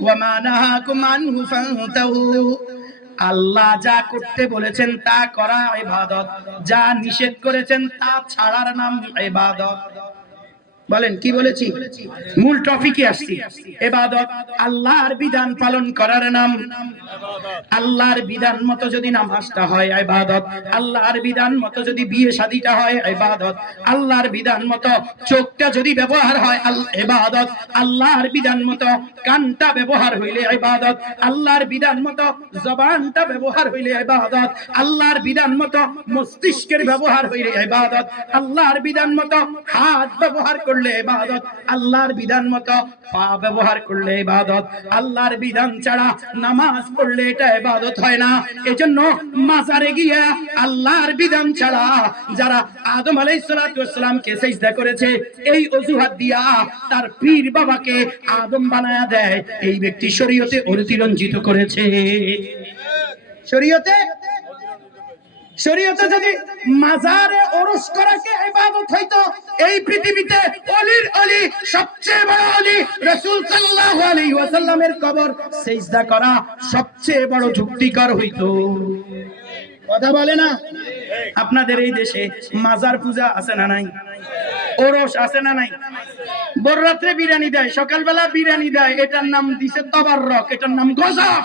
ওয়া মা নাহাকুম আনহু ফান্তাহু। আল্লাহ যা করতে বলেছেন তা করা ইবাদত, যা নিষেধ করেছেন তা ছাড়ার নাম ইবাদত। বলেন কি বলেছি? মূল টপিকে আসছি। ইবাদত আল্লাহর বিধান পালন করার নাম ইবাদত। আল্লাহর বিধান মতো যদি নামাজটা হয় ইবাদত, আল্লাহর বিধান মতো যদি বিয়ে শাদীটা হয় ইবাদত, আল্লাহর বিধান মতো চোখটা যদি ব্যবহার হয় ইবাদত, আল্লাহর বিধান মতো কানটা ব্যবহার হইলে ইবাদত, আল্লাহর বিধান মতো জবানটা ব্যবহার হইলে ইবাদত, আল্লাহর বিধান মতো মস্তিষ্কের ব্যবহার হইলে ইবাদত, আল্লাহর বিধান মতো হাত ব্যবহার করলে ইবাদত, আল্লাহর বিধান মতো পা ব্যবহার করলে ইবাদত। আল্লাহর বিধান ছাড়া নামাজ পড়লে এটা ইবাদত হয় না। এজন্য মাজারে গিয়ে আল্লাহর বিধান ছাড়া যারা আদম আলাইহিস সালাতু ওয়াস সালামকে সিজদা করেছে, এই অজুহাত দিয়া তার পীর বাবাকে আদম বানায়া দেয়, এই ব্যক্তি শরীয়তে অতিরঞ্জিত করেছে। শরীয়তে যদি মাজারে ওরস করাকে ইবাদত হইতো, এই পৃথিবীতে ওলির ওলি সবচেয়ে বড় ওলি রাসূল সাল্লাল্লাহু আলাইহি ওয়াসাল্লামের কবর সিজদা করা সবচেয়ে বড় যুক্তিকর হইতো। কথা বলে না? আপনাদের এই দেশে মাজার পূজা আছে না নাই? ওরস আছে না নাই? বড় রাতে বিরিয়ানি দেয়, সকালবেলা বিরিয়ানি দেয়, এটার নাম দিছে তাবাররক, এটার নাম গজব।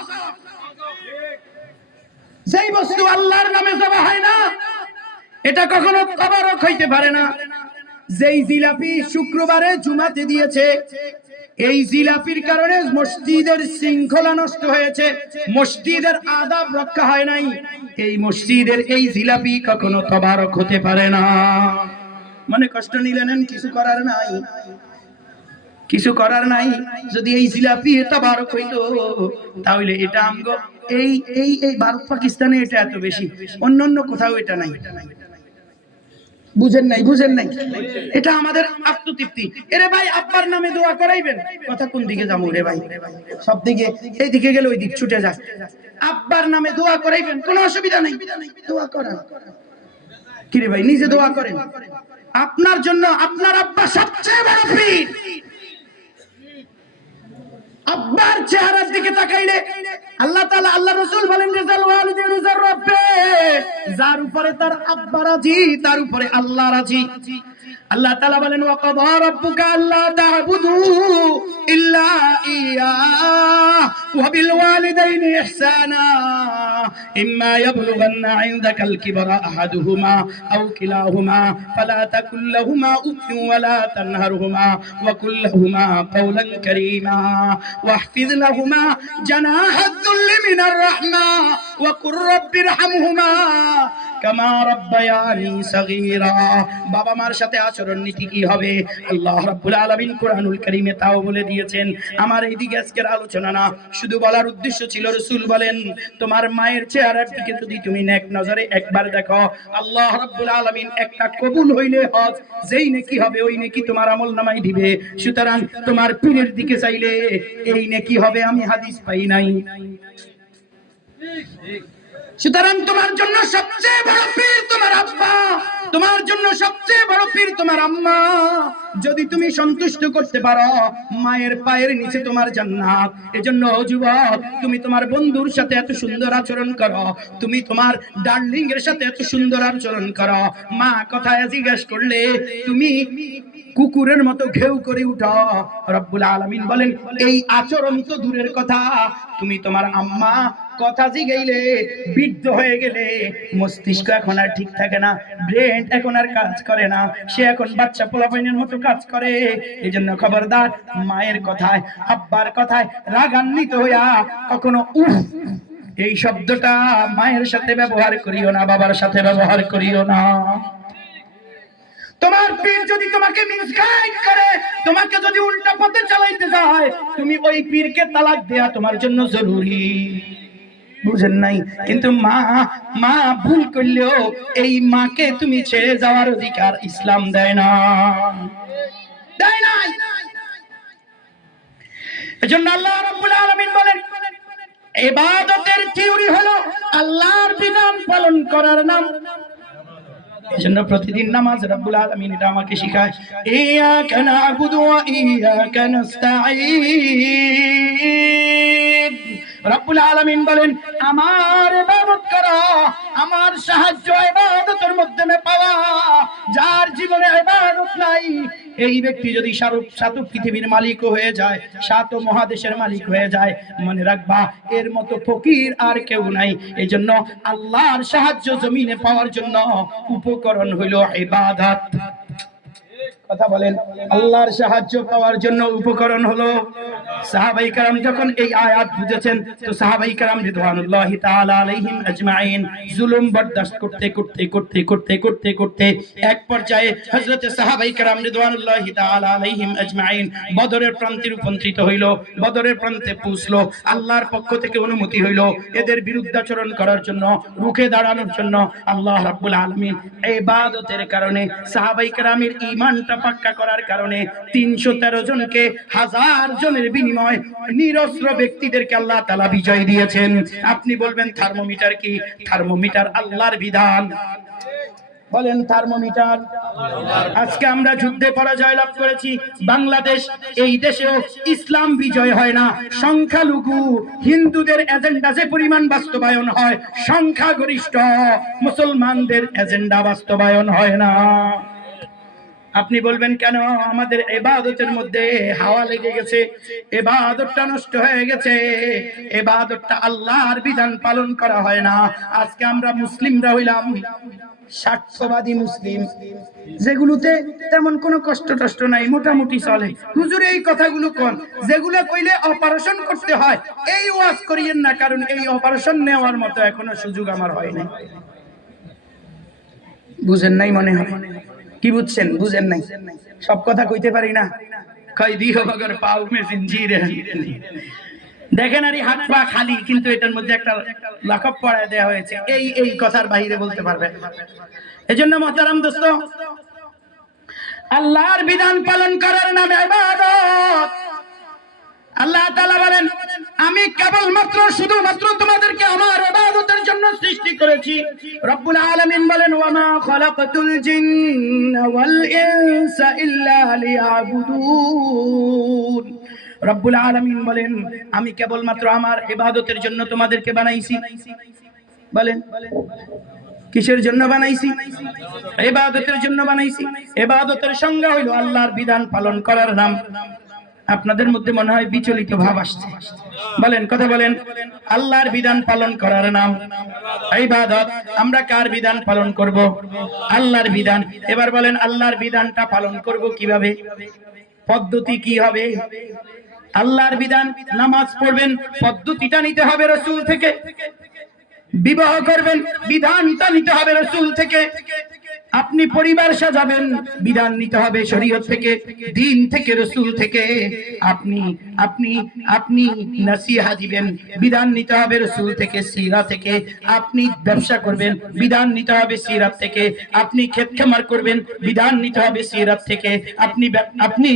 যেই বস্তু আল্লাহর নামে জবা হয় না, এটা কখনো তাবারক হইতে পারে না। যেই জিলাপি শুক্রবারে জুমাতে দিয়েছে, এই জিলাপির কারণে মসজিদের শৃঙ্খলা নষ্ট হয়েছে, মসজিদের আদাব রক্ষা হয় নাই, এই মসজিদের এই জিলাপি কখনো তাবারক হতে পারে না। মনে কষ্ট নিলেন, কিছু করার নাই, কিছু করার নাই। যদি এই জিলাপি তাবারক হইতো, তাহলে এটা আমগো এই এই এই ভারত পাকিস্তানে এটা এত বেশি, অন্য কোথাও এটা নাই। বুঝেন নাই? এটা আমাদের আত্মতৃপ্তি। এরে ভাই আব্বার নামে দোয়া করাইবেন, কথা কোন দিকে যাবো রে ভাই? সব দিকে, এই দিকে গেলে ওই দিক ছুটে যায়। আব্বার নামে দোয়া করাইবেন, কোনো অসুবিধা নেই, দোয়া করেন। কি রে ভাই, নিজে দোয়া করেন। আপনার জন্য আপনার আব্বা সবচেয়ে বড় পীর। আব্বার চেহারার দিকে তাকাইলে আল্লাহ তাআলা, আল্লাহ রাসূল বলেন, রিজাল ওয়ালিদিন রিজাল রাব্বে, যার উপরে তার আব্বা রাজি, তার উপরে আল্লাহ রাজি। আল্লাহ তাআলা বলেন, ওয়া কাযা রাব্বুকা আল্লা তা'বুদু ইল্লা ইয়্যাহু ওয়া বিল ওয়ালিদাইনি ইহসানা ইম্মা ইয়াবলুগান্না 'ইনদাকাল কিবরা আহাদুহুমা আও কিলাহুমা ফালা তাকুল লাহুমা উফফিন ওয়া লা তানহারহুমা ওয়া কুল লাহুমা কাওলান কারীমা واحفظ لهما جناح الذل من الرحمة وقل رب ارحمهما كما ربياني صغيرا। বাবা মার সাথে আচরণ নীতি কি হবে আল্লাহ রাব্বুল আলামিন কোরআনুল কারীমে তাও বলে দিয়েছেন। আমার এইদিকে আজকের আলোচনা না, শুধু বলার উদ্দেশ্য ছিল, রাসূল বলেন, তোমার মায়ের চেহারার দিকে যদি তুমি নেক নজরে একবার দেখো, আল্লাহ রাব্বুল আলামিন একটা কবুল হইলে হজ, যেই নেকি হবে ওই নেকি তোমার আমলনামায় দিবে। সুতরাং তোমার পীরের দিকে চাইলে এই নেকি হবে, আমি হাদিস পাই নাই। সুতরাং তোমার জন্য সবচেয়ে বড় পীর তোমার আব্বা, তোমার জন্য সবচেয়ে বড় পীর তোমার আম্মা। যদি তুমি সন্তুষ্ট করতে পারো, মায়ের পায়ের নিচে তোমার জান্নাত। এজন্য যুবক, তুমি তোমার বন্ধুর সাথে এত সুন্দর আচরণ করো, তুমি তোমার ডার্লিং এর সাথে এত সুন্দর আচরণ করো। মা কথায় জিজ্ঞেস করলে তুমি কুকুরের মতো ঘেউ করে উঠো। রব্বুল আলামিন বলেন, এই আচরণ তো দূরের কথা, তুমি তোমার আম্মা কথা জিগাইলে, বৃদ্ধ হয়ে গেলে মস্তিষ্ক এখন আর ঠিক থাকে না, ব্রেন এখন আর কাজ করে না, সে এখন বাচ্চা পোলাপাইনের মতো কাজ করে। এইজন্য খবরদার, মায়ের কথায় আব্বার কথায় রাগান্বিত হইয়া কখনো উফ এই শব্দটা মায়ের সাথে ব্যবহার করিও না, বাবার সাথে ব্যবহার করিও না। তোমার পীর যদি তোমাকে মিসগাইড করে, তোমাকে যদি উল্টা পথে চালাইতে যায়, তুমি ওই পীরকে তালাক দেয়া তোমার জন্য জরুরি। বুঝেন নাই? কিন্তু মা ভুল করলেও এই মাকে তুমি ছেড়ে যাওয়ার অধিকার ইসলাম দেয় না, দেয় না। এজন্য আল্লাহ রাব্বুল আলামিন বলেন, ইবাদতের থিওরি হলো আল্লাহর বিধান পালন করার নাম। এজন্য প্রতিদিন নামাজ রব্বুল আলামিন এটা আমাকে শিখায়, ইয়াকা না'বুদু ওয়া ইয়াকা নাস্তাঈন। রব্বুল আলামিন বলেন, আমার ইবাদত করো, আমার সাহায্য ইবাদতের মাধ্যমে পাওয়া। যার জীবনে ইবাদত নাই, এই ব্যক্তি যদি সাত পৃথিবীর মালিক হয়ে যায়, সাত মহাদেশের মালিক হয়ে যায়, মনে রাখবা এর মতো ফকির আর কেউ নাই। এইজন্য আল্লাহর সাহায্য জমিনে পাওয়ার জন্য উপকরণ হলো ইবাদত। কথা বলেন, আল্লাহর সাহায্য পাওয়ার জন্য উপকরণ হলো। সাহাবায়ে কেরাম যখন এই আয়াত বুঝেছেন, তো সাহাবায়ে কেরাম রিদওয়ানুল্লাহি তাআলা আলাইহিম আজমাইন জুলুম বরদাস্ত করতে এক পর্যায়ে হযরতে সাহাবায়ে কেরাম রিদওয়ানুল্লাহি তাআলা আলাইহিম আজমাইন বদরের প্রান্তে উপস্থিত হইল, বদরের প্রান্তে পৌঁছলো। আল্লাহর পক্ষ থেকে অনুমতি হইল এদের বিরুদ্ধাচরণ করার জন্য, রুখে দাঁড়ানোর জন্য। আল্লাহ রাব্বুল আলামিন ইবাদতের কারণে, সাহাবায়ে কেরামের ঈমানটা পাক্কা করার কারণে 313 জনকে 1000 জনের বিনিময় নিরস্ত্র ব্যক্তিদেরকে আল্লাহ তাআলা বিজয় দিয়েছেন। আপনি বলবেন থার্মোমিটার কি? থার্মোমিটার আল্লাহর বিধান। বলেন থার্মোমিটার। আজকে আমরা যুদ্ধে পরাজয় লাভ করেছি, বাংলাদেশ এই দেশেও ইসলাম বিজয় হয় না। সংখ্যালঘু হিন্দুদের এজেন্ডা যে পরিমাণ বাস্তবায়ন হয়, সংখ্যাগরিষ্ঠ মুসলমানদের এজেন্ডা বাস্তবায়ন হয় না। আপনি বলবেন কেন? আমাদের ইবাদতের মধ্যে হাওয়া লেগে গেছে, ইবাদতটা নষ্ট হয়ে গেছে, ইবাদতটা আল্লাহর বিধান পালন করা হয় না। আজকে আমরা মুসলিমরা হইলাম স্বার্থবাদী মুসলিম, যেগুলোতে তেমন কোনো কষ্ট টষ্ট নাই, মোটামুটি চলে। হুজুর এই কথাগুলো কোন? যেগুলো কইলে অপারেশন করতে হয় এই ওয়াজ করিয়েন না, কারণ এই অপারেশন নেওয়ার মতো এখনো সুযোগ আমার হয়নি। বুঝেন নাই মনে হয়? কি বুঝছেন? বুঝেন নাই? সব কথা কইতে পারি না। কই দিও মগর পাও মে জিঞ্জিরে। দেখেন আরে হাত পা খালি, কিন্তু এটার মধ্যে একটা লাকব পড়ায় দেয়া হয়েছে, এই কথার বাইরে বলতে পারবে। এজন্য মুহতারাম দোস্ত, আল্লাহর বিধান পালন করার নামে ইবাদত। আল্লাহ তাআলা বলেন, আমি কেবলমাত্র শুধুমাত্র তোমাদেরকে আমার ইবাদতের জন্য সৃষ্টি করেছি। রব্বুল আলামিন বলেন, ওয়া মা খালাকাতুল জিন্না ওয়াল ইনসা ইল্লা লিয়াবুদুন। রব্বুল আলামিন বলেন, আমি কেবলমাত্র আমার ইবাদতের জন্য তোমাদেরকে বানাইছি। বলেন কিসের জন্য বানাইছি? ইবাদতের জন্য বানাইছি। ইবাদতের সংজ্ঞা হলো আল্লাহর বিধান পালন করার নাম। আপনাদের মধ্যে মনে হয় বিচলিত ভাব আসছে। বলেন, কথা বলেন। আল্লাহর বিধান পালন করার নাম ইবাদত। আমরা কার বিধান পালন করব? আল্লাহর বিধান। এবার বলেন আল্লাহর বিধানটা পালন করব কিভাবে? পদ্ধতি কি হবে? আল্লাহর বিধান, নামাজ পড়বেন, পদ্ধতিটা নিতে হবে রাসূল থেকে। বিবাহ করবেন, বিধানটা নিতে হবে রাসূল থেকে। আপনি পরিবার সাজাবেন, বিধান নিতে হবে শরীয়ত থেকে, দ্বীন থেকে, রাসূল থেকে। আপনি আপনি আপনি নসিহা দিবেন, বিধান নিতে হবে রাসূল থেকে, সিরাত থেকে। আপনি ব্যবসা করবেন, বিধান নিতে হবে সিরাত থেকে। আপনি ক্ষেত খামার করবেন, বিধান নিতে হবে সিরাত থেকে। আপনি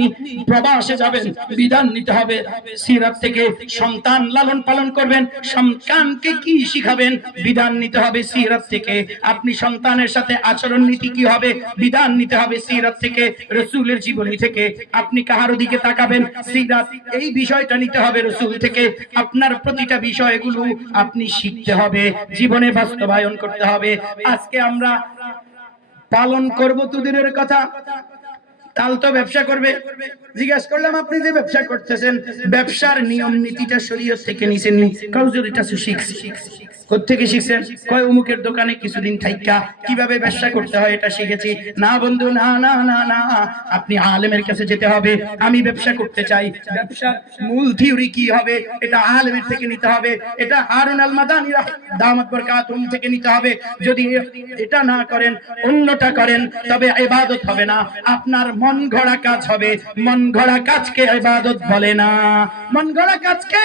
প্রবাসে যাবেন, বিধান নিতে হবে সিরাত থেকে। সন্তান লালন পালন করবেন, সন্তানকে কি শিখাবেন, বিধান নিতে হবে সিরাত থেকে। আপনি সন্তানের সাথে আচরণ নীতি কি হবে, বিধান নিতে হবে সিরাত থেকে, রাসূলের জীবনী থেকে। আপনি কাহার দিকে তাকাবেন, সিরাত, এই বিষয়টা নিতে হবে রাসূল থেকে। আপনার প্রতিটা বিষয়গুলো আপনি শিখতে হবে, জীবনে বাস্তবায়ন করতে হবে। আজকে আমরা পালন করব তো দূরের কথা, কাল তো ব্যবসা করবে। জিজ্ঞাসা করলাম আপনি যে ব্যবসা করতেছেন, ব্যবসার নিয়ম নীতিটা শরীয়ত থেকে নিছেন নি? কাউজুর এটা শিখছি। কোত্থেকে শিখছেন? কয় অমুকের দোকানে কিছুদিন থাইকা কিভাবে ব্যবসা করতে হয় এটা শিখেছি। না বন্ধু, না না না না, আপনি আলেমের কাছে যেতে হবে। আমি ব্যবসা করতে চাই, ব্যবসার মূল থিওরি কি হবে এটা আলেমের থেকে নিতে হবে, এটা হারুন আল মাদানী দামাত বরকাতুহু থেকে নিতে হবে। যদি এটা না করেন, অন্যটা করেন, তবে ইবাদত হবে না, আপনার মন গড়া কাজ হবে। মন গড়া কাজকে ইবাদত বলে না। মন গড়া কাজকে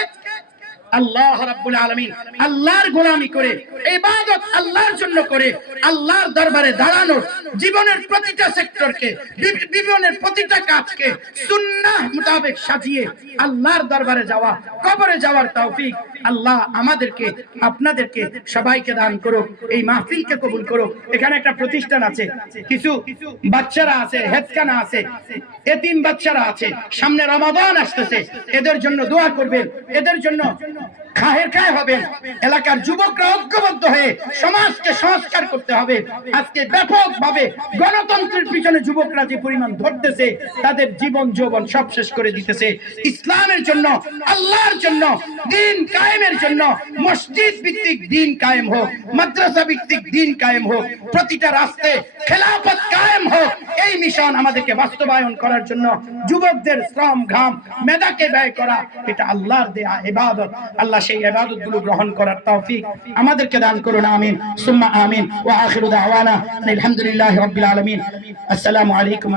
আল্লাহ রাব্বুল আলামিন আল্লাহর গোলামি করে, ইবাদত আল্লাহর জন্য করে, আল্লাহর দরবারে দাঁড়ানো, জীবনের প্রতিটা সেক্টরকে, জীবনের প্রতিটা কাজকে সুন্নাহ মোতাবেক সাজিয়ে আল্লাহর দরবারে যাওয়া, কবরে যাওয়ার তৌফিক আল্লাহ আমাদেরকে, আপনাদেরকে সবাইকে দান করুক। এই মাহফিলকে কবুল করুক। এখানে একটা প্রতিষ্ঠান আছে, কিছু বাচ্চারা আছে, হেফখানা আছে, এতিম বাচ্চারা আছে, সামনে রমাদান আসতেছে, এদের জন্য দোয়া করবেন, এদের জন্য খায়ের খায় হবেন। এলাকার যুবকরা ঐক্যবদ্ধ হয়ে সমাজকে সংস্কার করতে হবে। আজকে ব্যাপকভাবে গণতন্ত্রের পিছনে যুবকরা যে পরিমাণ ধরতেছে, তাদের জীবন যৌবন সব শেষ করে দিতেছে। ইসলামের জন্য, আল্লাহর জন্য, দ্বীন কায়েমের জন্য মসজিদ ভিত্তিক দ্বীন কায়েম হোক, মাদ্রাসা ভিত্তিক দ্বীন কায়েম হোক, প্রতিটা রাস্তায় খেলাফত কায়েম হোক। এই মিশন আমাদেরকে বাস্তবায়ন করার জন্য যুবকদের শ্রম ঘাম মেধাকে ব্যয় করা, এটা আল্লাহর দেয়া ইবাদত। আল্লাহ সেই ইবাদত গুলো গ্রহণ করার তৌফিক আমাদেরকে দান করুন। আমিন সুম্মা আমিন। ওয়া আখিরু দাওয়ানা আলহামদুলিল্লাহি রাব্বিল আলামিন। আসসালামু আলাইকুম।